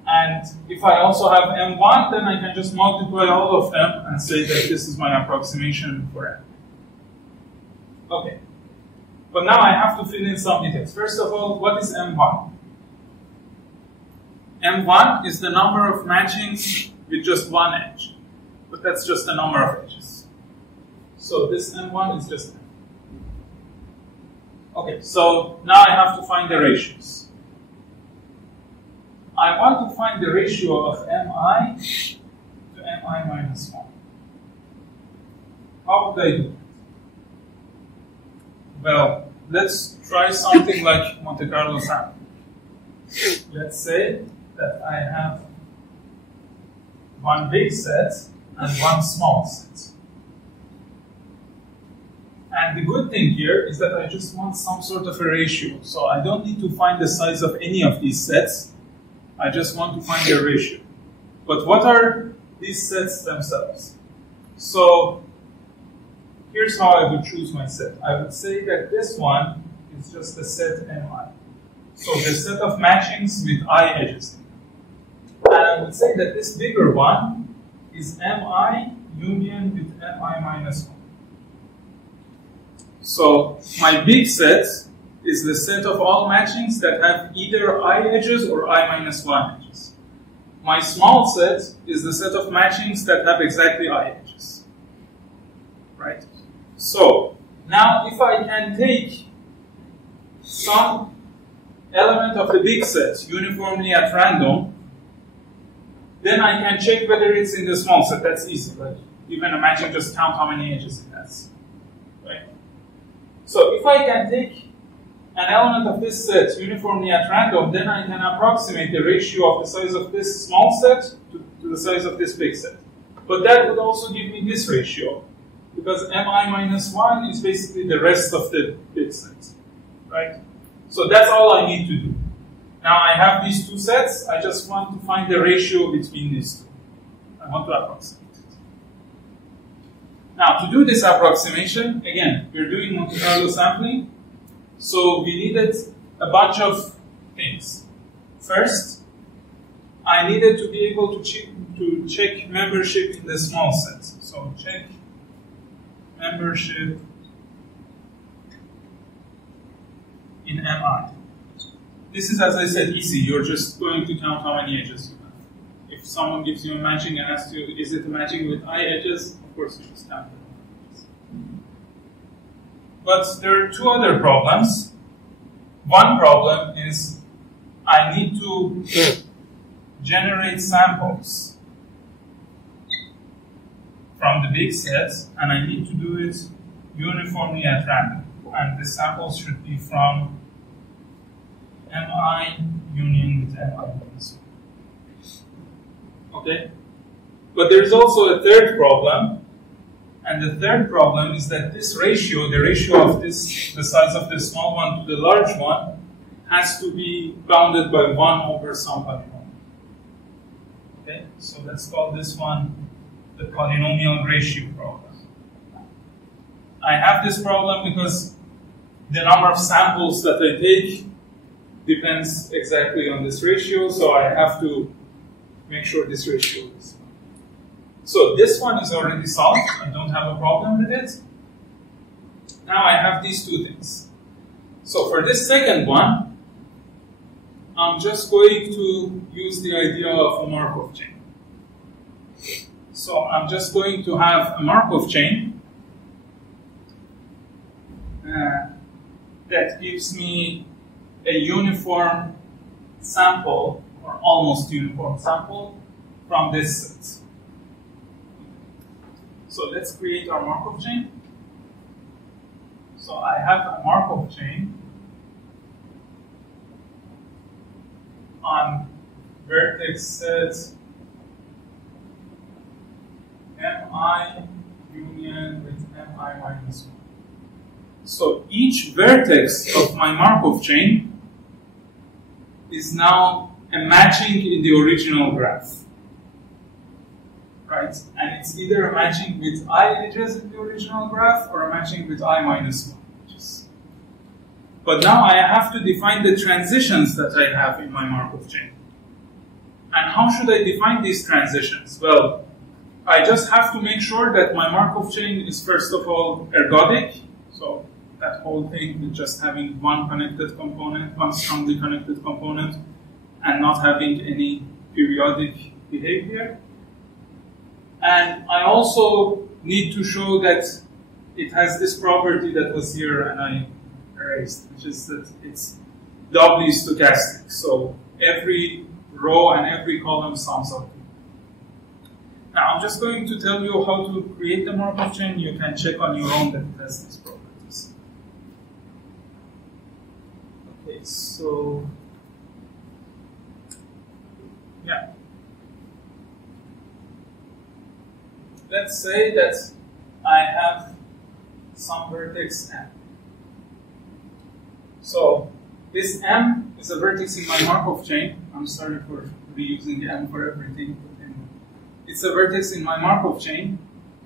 and if I also have M1, then I can just multiply all of them and say that this is my approximation for M. Okay. But now I have to fill in some details. First of all, what is M1? M1 is the number of matchings with just one edge. But that's just the number of edges. So this M1 is just M. Okay, so now I have to find the ratios. I want to find the ratio of mi to mi minus 1. How would I do it? Well, let's try something like Monte Carlo sampling. Let's say that I have one big set and one small set. And the good thing here is that I just want some sort of a ratio. So I don't need to find the size of any of these sets. I just want to find a ratio. But what are these sets themselves? So here's how I would choose my set. I would say that this one is just a set mi. So the set of matchings with I edges. And I would say that this bigger one is mi union with mi minus 1. So my big set is the set of all matchings that have either I edges or I minus 1 edges. My small set is the set of matchings that have exactly I edges. Right? So, now if I can take some element of the big set uniformly at random, then I can check whether it's in the small set. That's easy. Like, even a matching, just count how many edges it has. Right? So if I can take an element of this set uniformly at random, then I can approximate the ratio of the size of this small set to the size of this big set. But that would also give me this ratio, because mi minus 1 is basically the rest of the big set. Right? So that's all I need to do. Now I have these two sets, I just want to find the ratio between these two. I want to approximate it. Now to do this approximation, again, we're doing Monte Carlo sampling, so we needed a bunch of things. First, I needed to be able to check membership in the small set. So check membership in MI. This is, as I said, easy. You're just going to count how many edges you have. If someone gives you a matching and asks you, is it a matching with I edges? Of course, you just count it. But there are two other problems. One problem is I need to generate samples from the big set, and I need to do it uniformly at random. And the samples should be from Mi union with Mi minus 1. Okay? But there's also a third problem, and the third problem is that this ratio, the ratio of this, the size of the small one to the large one, has to be bounded by 1 over some polynomial. Okay? So let's call this one the polynomial ratio problem. I have this problem because the number of samples that I take depends exactly on this ratio, so I have to make sure this ratio is. So this one is already solved. I don't have a problem with it. Now I have these two things. So for this second one, I'm just going to use the idea of a Markov chain. So I'm just going to have a Markov chain that gives me a uniform sample, or almost uniform sample, from this set. So let's create our Markov chain. So I have a Markov chain on vertex set Mi union with Mi minus 1. So each vertex of my Markov chain is now a matching in the original graph. Right? And it's either a matching with I edges in the original graph or a matching with I minus 1 edges. But now I have to define the transitions that I have in my Markov chain. And how should I define these transitions? Well, I just have to make sure that my Markov chain is first of all ergodic. So that whole thing with just having one connected component, one strongly connected component, and not having any periodic behavior. And I also need to show that it has this property that was here and I erased, which is that it's doubly stochastic. So every row and every column sums up. Now I'm just going to tell you how to create the Markov chain. You can check on your own that it has these properties. Okay, so yeah. Let's say that I have some vertex M. So this M is a vertex in my Markov chain. I'm sorry for reusing M for everything. It's a vertex in my Markov chain,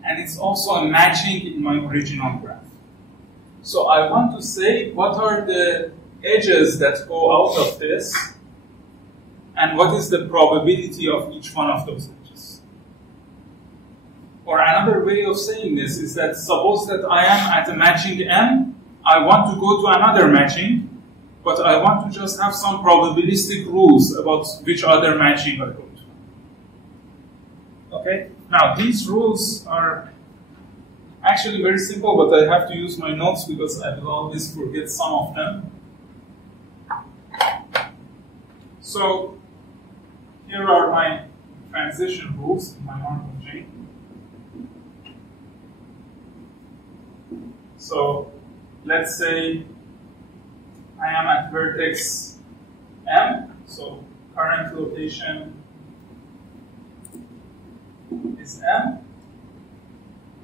and it's also a matching in my original graph. So I want to say what are the edges that go out of this, and what is the probability of each one of those edges. Or another way of saying this is that suppose that I am at a matching M, I want to go to another matching, but I want to just have some probabilistic rules about which other matching I go to. Okay? Now, these rules are actually very simple, but I have to use my notes because I will always forget some of them. So, here are my transition rules in my Markov chain. So, let's say I am at vertex M, so current location is M.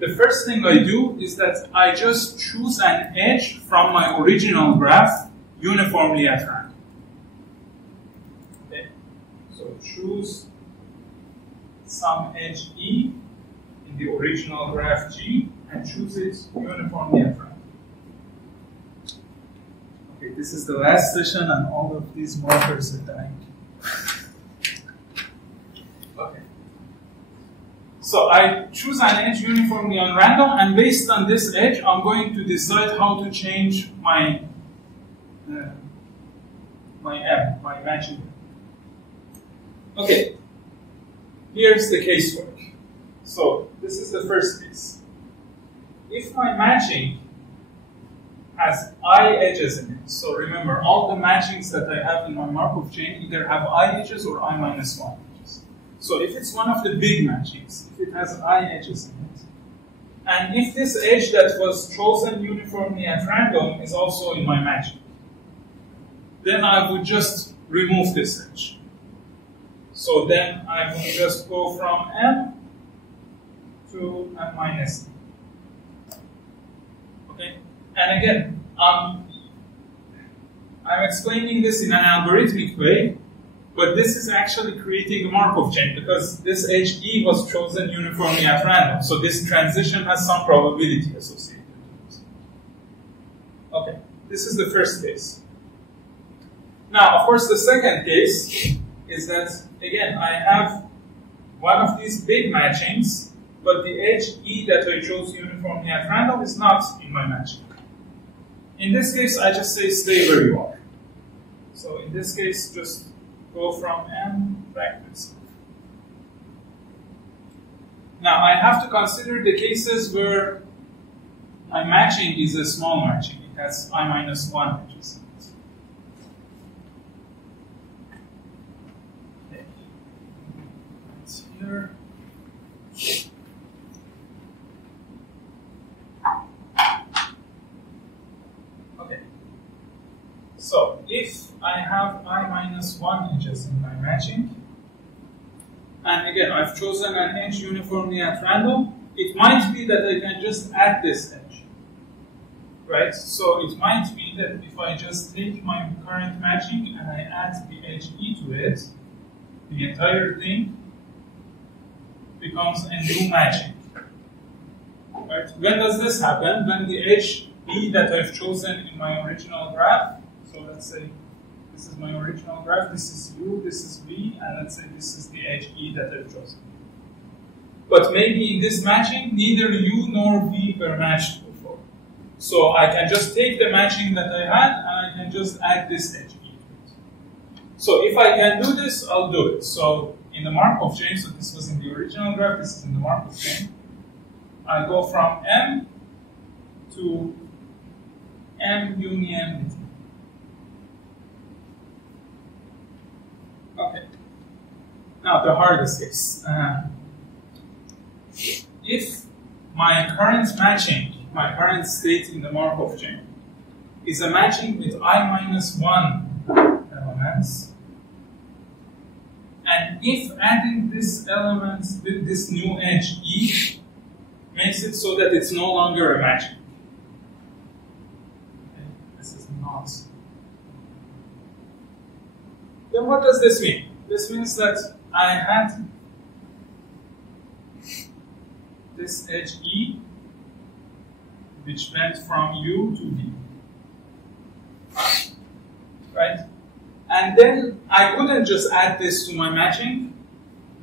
The first thing I do is that I just choose an edge from my original graph uniformly at random. Okay. So choose some edge E in the original graph G and choose it uniformly at random. Okay, this is the last session and all of these markers are dying. Okay. So I choose an edge uniformly on random, and based on this edge, I'm going to decide how to change my my matching. Okay, here's the casework. So this is the first case. If my matching has I edges in it, so remember, all the matchings that I have in my Markov chain either have I edges or I minus 1 edges. So if it's one of the big matchings, if it has I edges in it, and if this edge that was chosen uniformly at random is also in my matching, then I would just remove this edge. So then I will just go from M to M minus M. Okay? And again, I'm explaining this in an algorithmic way, but this is actually creating a Markov chain because this edge E was chosen uniformly at random. So this transition has some probability associated with it. Okay, this is the first case. Now, of course, the second case is that, again, I have one of these big matchings, but the edge E that I chose uniformly at random is not in my matching. In this case, I just say stay where you are. So in this case, just go from M back to itself. Now, I have to consider the cases where my matching is a small matching. It has I minus 1 edges. Okay. It's here. Okay. So, if I have I minus 1 edges in my matching, and again, I've chosen an edge uniformly at random, it might be that I can just add this edge, right? So it might be that if I just take my current matching and I add the edge E to it, the entire thing becomes a new matching, right? When does this happen? When the edge E that I've chosen in my original graph, so let's say this is my original graph, this is U, this is V, and let's say this is the edge E that I've chosen. But maybe in this matching, neither U nor V were matched before. So I can just take the matching that I had, and I can just add this edge E to it. So if I can do this, I'll do it. So in the Markov chain, so this was in the original graph, this is in the Markov chain, I go from M to M union V. Okay. Now the hardest case. If my current matching, my current state in the Markov chain, is a matching with I minus 1 elements, and if adding this element, this new edge E, makes it so that it's no longer a matching. Okay. This is not. Then what does this mean? This means that I had this edge E, which went from U to V. Right? And then I couldn't just add this to my matching.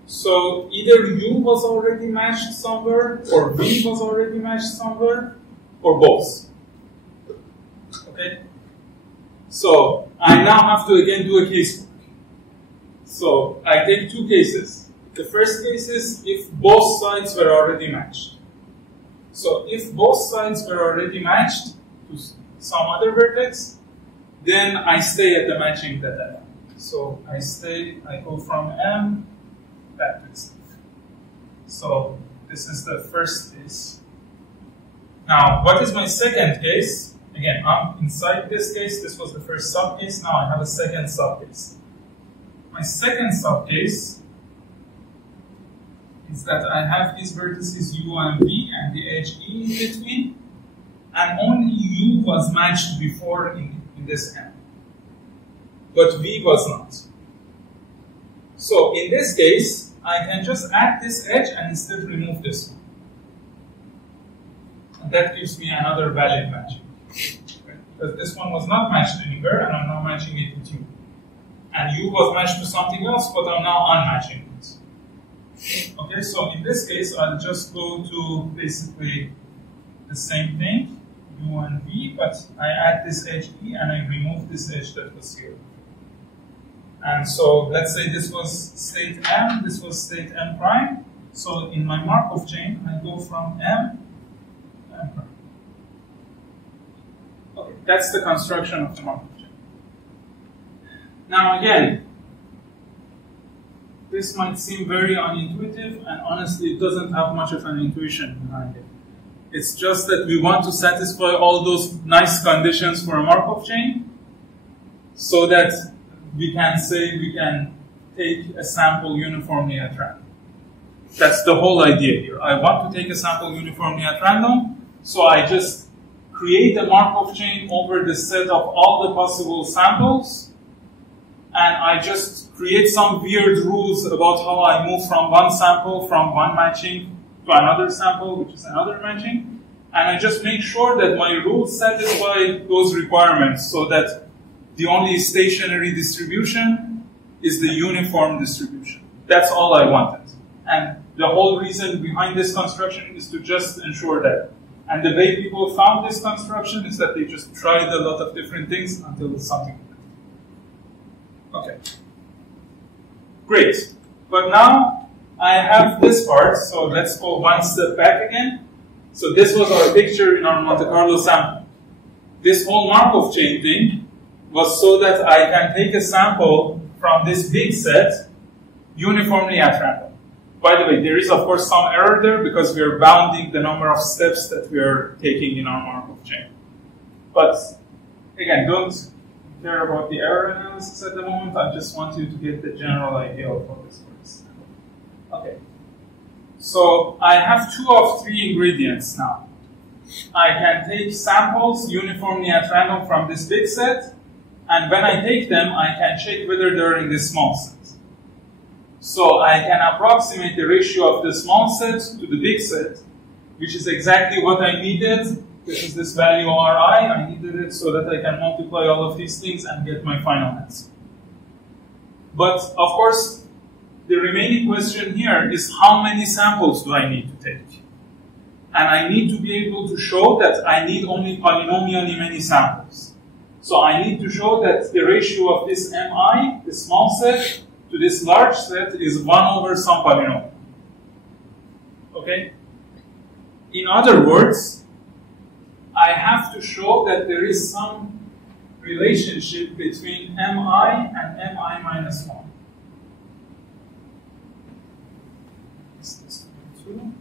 So either U was already matched somewhere, or V was already matched somewhere, or both. Okay? So I now have to again do a case work. So I take two cases. The first case is if both sides were already matched. So if both sides were already matched to some other vertex, then I stay at the matching that I have. So I go from M back to itself. So this is the first case. Now, what is my second case? Again, I'm inside this case. This was the first subcase. Now I have a second subcase. My second subcase is that I have these vertices U and V and the edge E in between, and only U was matched before in this M, but V was not. So in this case, I can just add this edge and instead remove this one. And that gives me another valid matching. Okay? Because this one was not matched anywhere, and I'm now matching it with U. And U was matched to something else, but I'm now unmatching it. Okay, so in this case, I'll just go to basically the same thing, U and V, but I add this edge E and I remove this edge that was here. And so let's say this was state M, this was state M prime. So in my Markov chain, I go from M to M prime. Okay, that's the construction of the Markov chain. Now again, this might seem very unintuitive, and honestly, it doesn't have much of an intuition behind it. It's just that we want to satisfy all those nice conditions for a Markov chain so that we can say we can take a sample uniformly at random. That's the whole idea here. I want to take a sample uniformly at random, so I just create a Markov chain over the set of all the possible samples, and I just create some weird rules about how I move from one sample, from one matching to another sample, which is another matching. And I just make sure that my rules satisfy those requirements so that the only stationary distribution is the uniform distribution. That's all I wanted. And the whole reason behind this construction is to just ensure that. And the way people found this construction is that they just tried a lot of different things until something happened. Okay. Great. But now I have this part, so let's go one step back again. So this was our picture in our Monte Carlo sample. This whole Markov chain thing was so that I can take a sample from this big set uniformly at random. By the way, there is of course some error there because we are bounding the number of steps that we are taking in our Markov chain. But again, don't care about the error analysis at the moment. I just want you to get the general idea of how this works. Okay. So I have 2 of 3 ingredients now. I can take samples uniformly at random from this big set, and when I take them, I can check whether they're in this small set. So I can approximate the ratio of the small set to the big set, which is exactly what I needed. This is this value Ri. I needed it so that I can multiply all of these things and get my final answer. But of course, the remaining question here is how many samples do I need to take? And I need to be able to show that I need only polynomially many samples. So I need to show that the ratio of this Mi, the small set, to this large set is 1 over some polynomial. Okay? In other words, I have to show that there is some relationship between Mi and Mi minus 1. Is this true?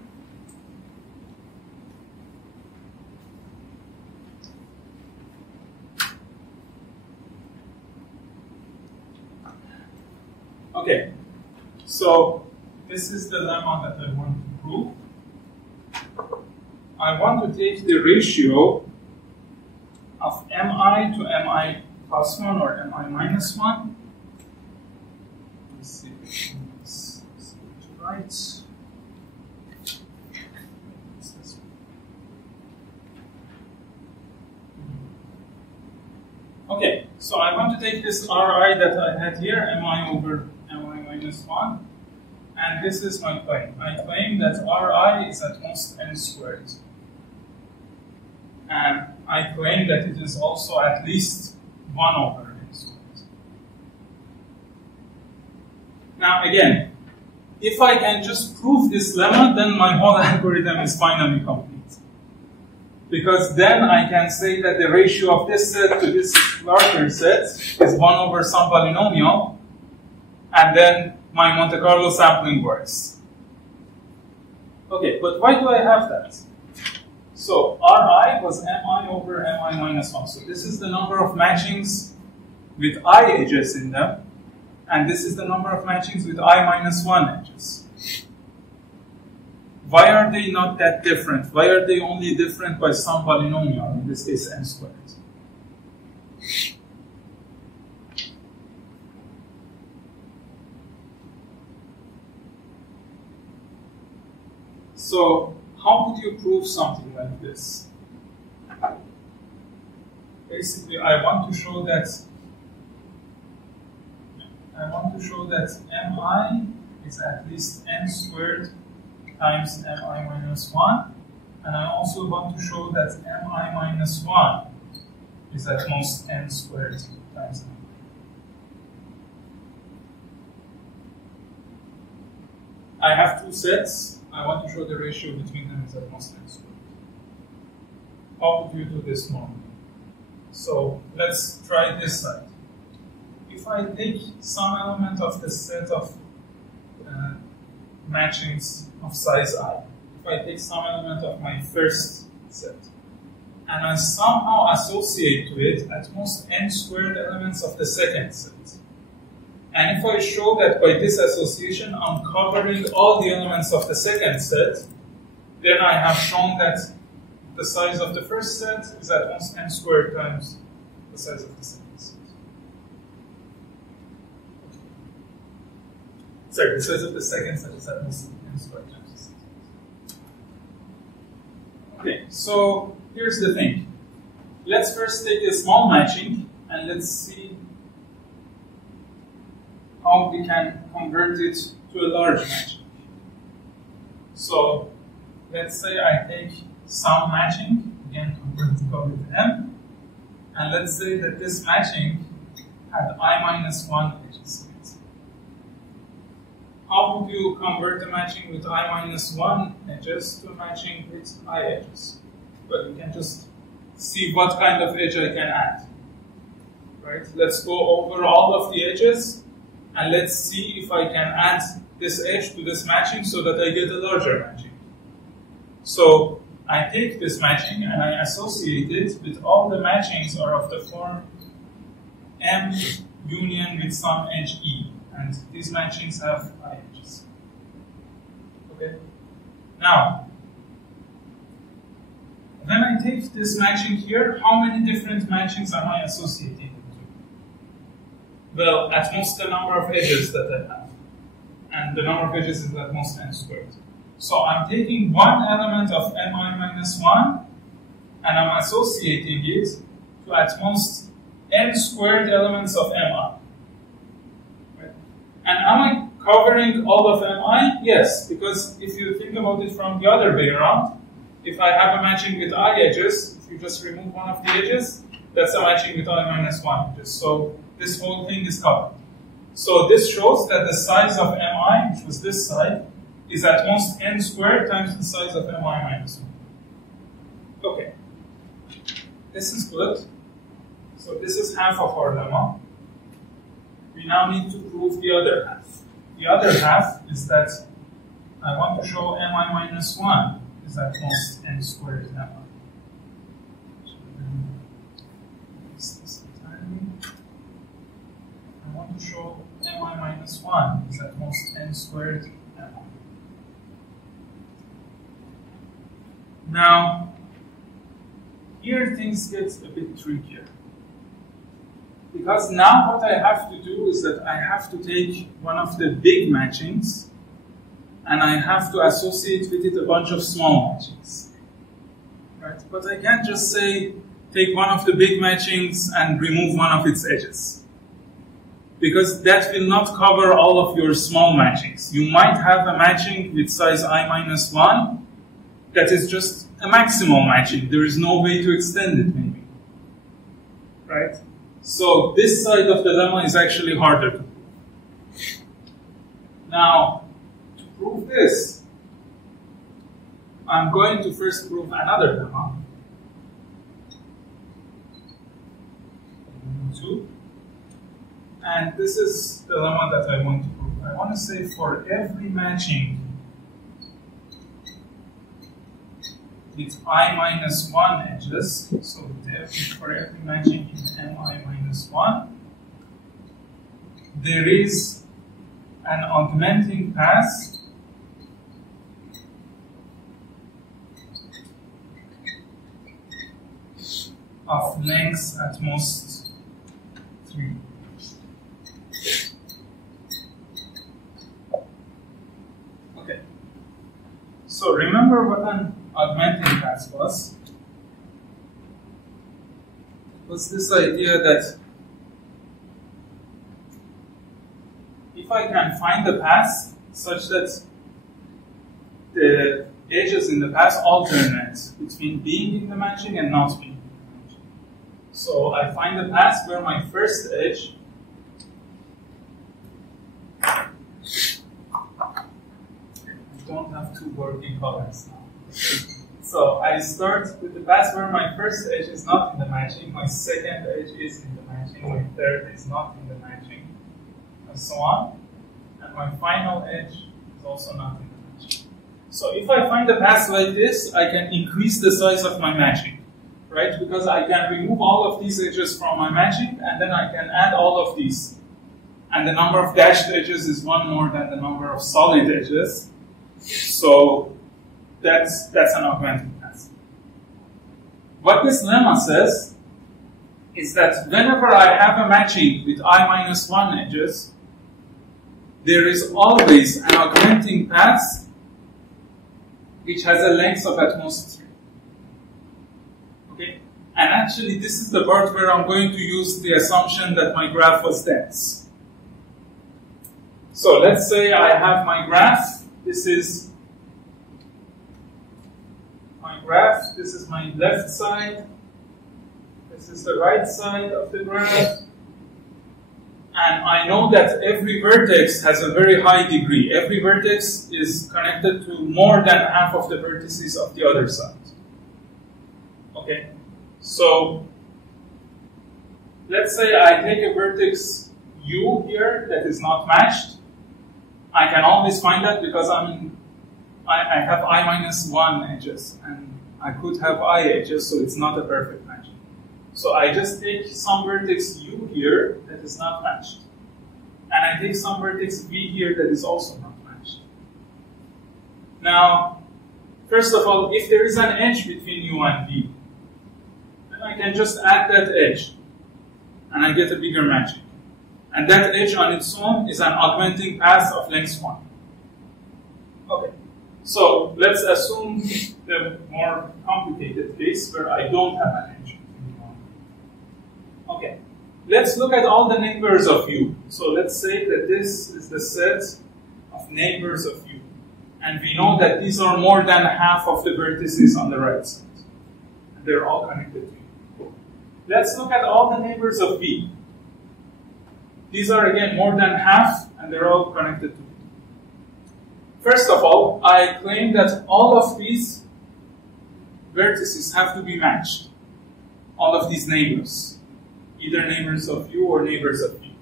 Okay, so this is the lemma that I want to prove. I want to take the ratio of Mi to Mi plus 1 or Mi minus 1. Let's see if this is right. Okay, so I want to take this Ri that I had here, Mi over Mi minus 1, and this is my claim. I claim that Ri is at most n squared. And I claim that it is also at least 1 over n squared. Now again, if I can just prove this lemma, then my whole algorithm is finally complete. Because then I can say that the ratio of this set to this larger set is 1 over some polynomial, and then my Monte Carlo sampling works. Okay, but why do I have that? So Ri was mi over mi minus 1. So this is the number of matchings with I edges in them, and this is the number of matchings with I minus 1 edges. Why are they not that different? Why are they only different by some polynomial, in this case n squared? So, how would you prove something like this? Basically, I want to show that mi is at least n squared times mi minus 1, and I also want to show that mi minus 1 is at most n squared times mi. I have two sets. I want to show the ratio between them is at most n squared. How would you do this normally? So let's try this side. If I take some element of the set of matchings of size I, if I take some element of my first set, and I somehow associate to it at most n squared elements of the second set, and if I show that by this association I'm covering all the elements of the second set, then I have shown that the size of the first set is at most n squared times the size of the second set. Sorry, the size of the second set is at most n squared times the second set. Okay, so here's the thing. Let's first take a small matching and let's see how we can convert it to a large matching. So let's say I take some matching, again convert to call it M, and let's say that this matching had I minus 1 edges in it. How would you convert the matching with I minus 1 edges to a matching with I edges? Well, you can just see what kind of edge I can add. Right? Let's go over all of the edges, and let's see if I can add this edge to this matching so that I get a larger matching. So I take this matching and I associate it with all the matchings are of the form M union with some edge E. And these matchings have I edges. Okay? Now, when I take this matching here, how many different matchings am I associating it to? Well, at most the number of edges that I have. And the number of edges is at most n squared. So I'm taking one element of mi minus 1 and I'm associating it to at most n squared elements of mi. Right? And am I covering all of mi? Yes, because if you think about it from the other way around, if I have a matching with I edges, if you just remove one of the edges, that's a matching with I minus 1 edges. So this whole thing is covered. So this shows that the size of mi, which was this side, is at most n squared times the size of mi minus 1. Okay. This is good. So this is half of our lemma. We now need to prove the other half. The other half is that I want to show mi minus 1 is at most n squared mi. I want to show mi minus 1 is at most n squared mi. Now, here things get a bit trickier. Because now what I have to do is that I have to take one of the big matchings and I have to associate with it a bunch of small matchings. Right? But I can't just say, take one of the big matchings and remove one of its edges. Because that will not cover all of your small matchings. You might have a matching with size I minus 1, that is just a maximum matching. There is no way to extend it, maybe. Right? So this side of the lemma is actually harder to prove. Now, to prove this, I'm going to first prove another lemma. 2. And this is the lemma that I want to prove. I want to say for every matching with I minus 1 edges, so for every matching in mi minus 1, there is an augmenting path of lengths at most 3. Okay. So remember what an augmenting path was. It was this idea that if I can find a path such that the edges in the path alternate between being in the matching and not being in the matching. So I find a path where my first edge don't have two working colors now. So I start with the path where my first edge is not in the matching, my second edge is in the matching, my third is not in the matching, and so on. And my final edge is also not in the matching. So if I find a path like this, I can increase the size of my matching, right? Because I can remove all of these edges from my matching, and then I can add all of these. And the number of dashed edges is one more than the number of solid edges. So that's an augmenting path. What this lemma says is that whenever I have a matching with I minus 1 edges, there is always an augmenting path which has a length of at most 3. Okay? And actually this is the part where I'm going to use the assumption that my graph was dense. So let's say I have my graph. This is my graph. This is my left side. This is the right side of the graph. And I know that every vertex has a very high degree. Every vertex is connected to more than half of the vertices of the other side. Okay? So let's say I take a vertex u here that is not matched. I can always find that because I have I minus 1 edges, and I could have I edges, so it's not a perfect match. So I just take some vertex u here that is not matched. And I take some vertex v here that is also not matched. Now, first of all, if there is an edge between u and v, then I can just add that edge, and I get a bigger matching. And that edge on its own is an augmenting path of length 1. Okay, so let's assume the more complicated case where I don't have an edge. Okay, let's look at all the neighbors of u. So let's say that this is the set of neighbors of u. And we know that these are more than half of the vertices on the right side. And they're all connected to u. Let's look at all the neighbors of v. These are again more than half, and they're all connected to v. First of all, I claim that all of these vertices have to be matched. All of these neighbors. Either neighbors of u or neighbors of v.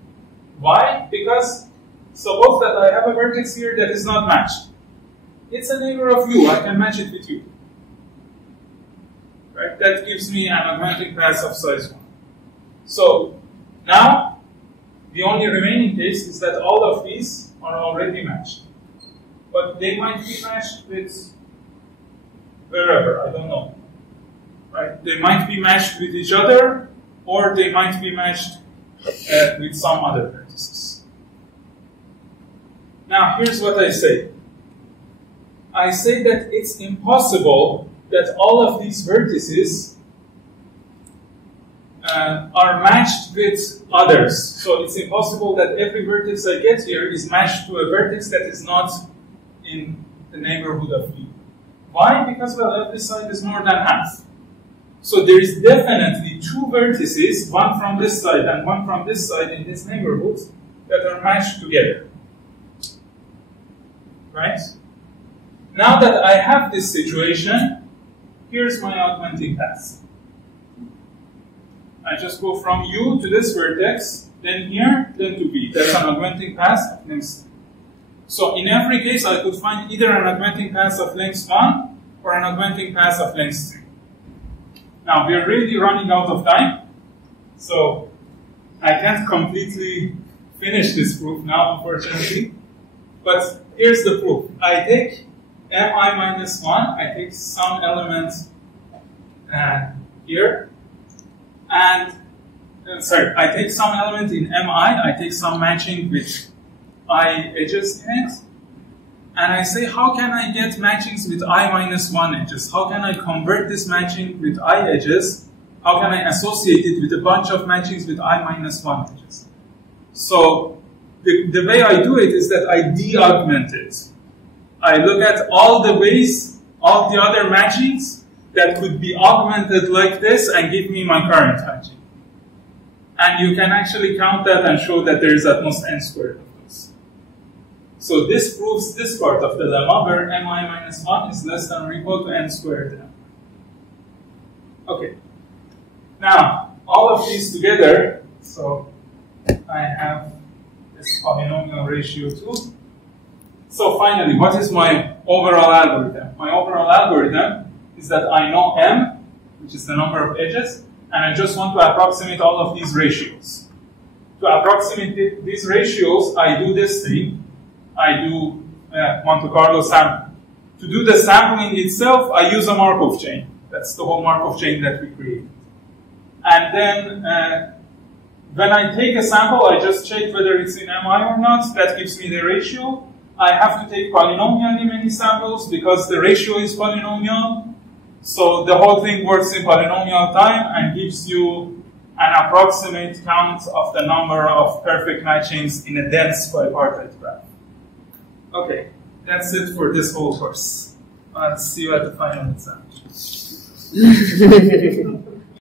Why? Because suppose that I have a vertex here that is not matched. It's a neighbor of u. I can match it with u. Right? That gives me an augmenting path of size 1. So now, the only remaining case is that all of these are already matched. But they might be matched with wherever, I don't know. Right? They might be matched with each other, or they might be matched with some other vertices. Now, here's what I say. I say that it's impossible that all of these vertices are matched with others. So it's impossible that every vertex I get here is matched to a vertex that is not in the neighborhood of v. Why? Because, well, every side is more than half. So there is definitely two vertices, one from this side and one from this side in this neighborhood, that are matched together. Right? Now that I have this situation, here's my augmenting path. I just go from U to this vertex, then here, then to B. That's an augmenting path of length 3. So in every case, I could find either an augmenting path of length 1 or an augmenting path of length 3. Now, we're really running out of time, so I can't completely finish this proof now, unfortunately. But here's the proof. I take mi minus 1, I take some element here, and I take some element in mi, I take some matching with I edges in it, and I say, how can I get matchings with I minus 1 edges? How can I convert this matching with I edges? How can I associate it with a bunch of matchings with I minus 1 edges? So the way I do it is that I de-augment it. I look at all the ways, all the other matchings that could be augmented like this and give me my current matching. And you can actually count that and show that there is at most n squared of those. So this proves this part of the lemma where mi minus 1 is less than or equal to n squared. Okay. Now, all of these together, so I have this polynomial ratio 2. So finally, what is my overall algorithm? My overall algorithm is that I know m, which is the number of edges, and I just want to approximate all of these ratios. To approximate these ratios, I do this thing. I do Monte Carlo sampling. To do the sampling itself, I use a Markov chain. That's the whole Markov chain that we created. And then when I take a sample, I just check whether it's in MI or not. That gives me the ratio. I have to take polynomially many samples because the ratio is polynomial. So the whole thing works in polynomial time and gives you an approximate count of the number of perfect matchings in a dense bipartite graph. Okay, that's it for this whole course. I'll see you at the final exam.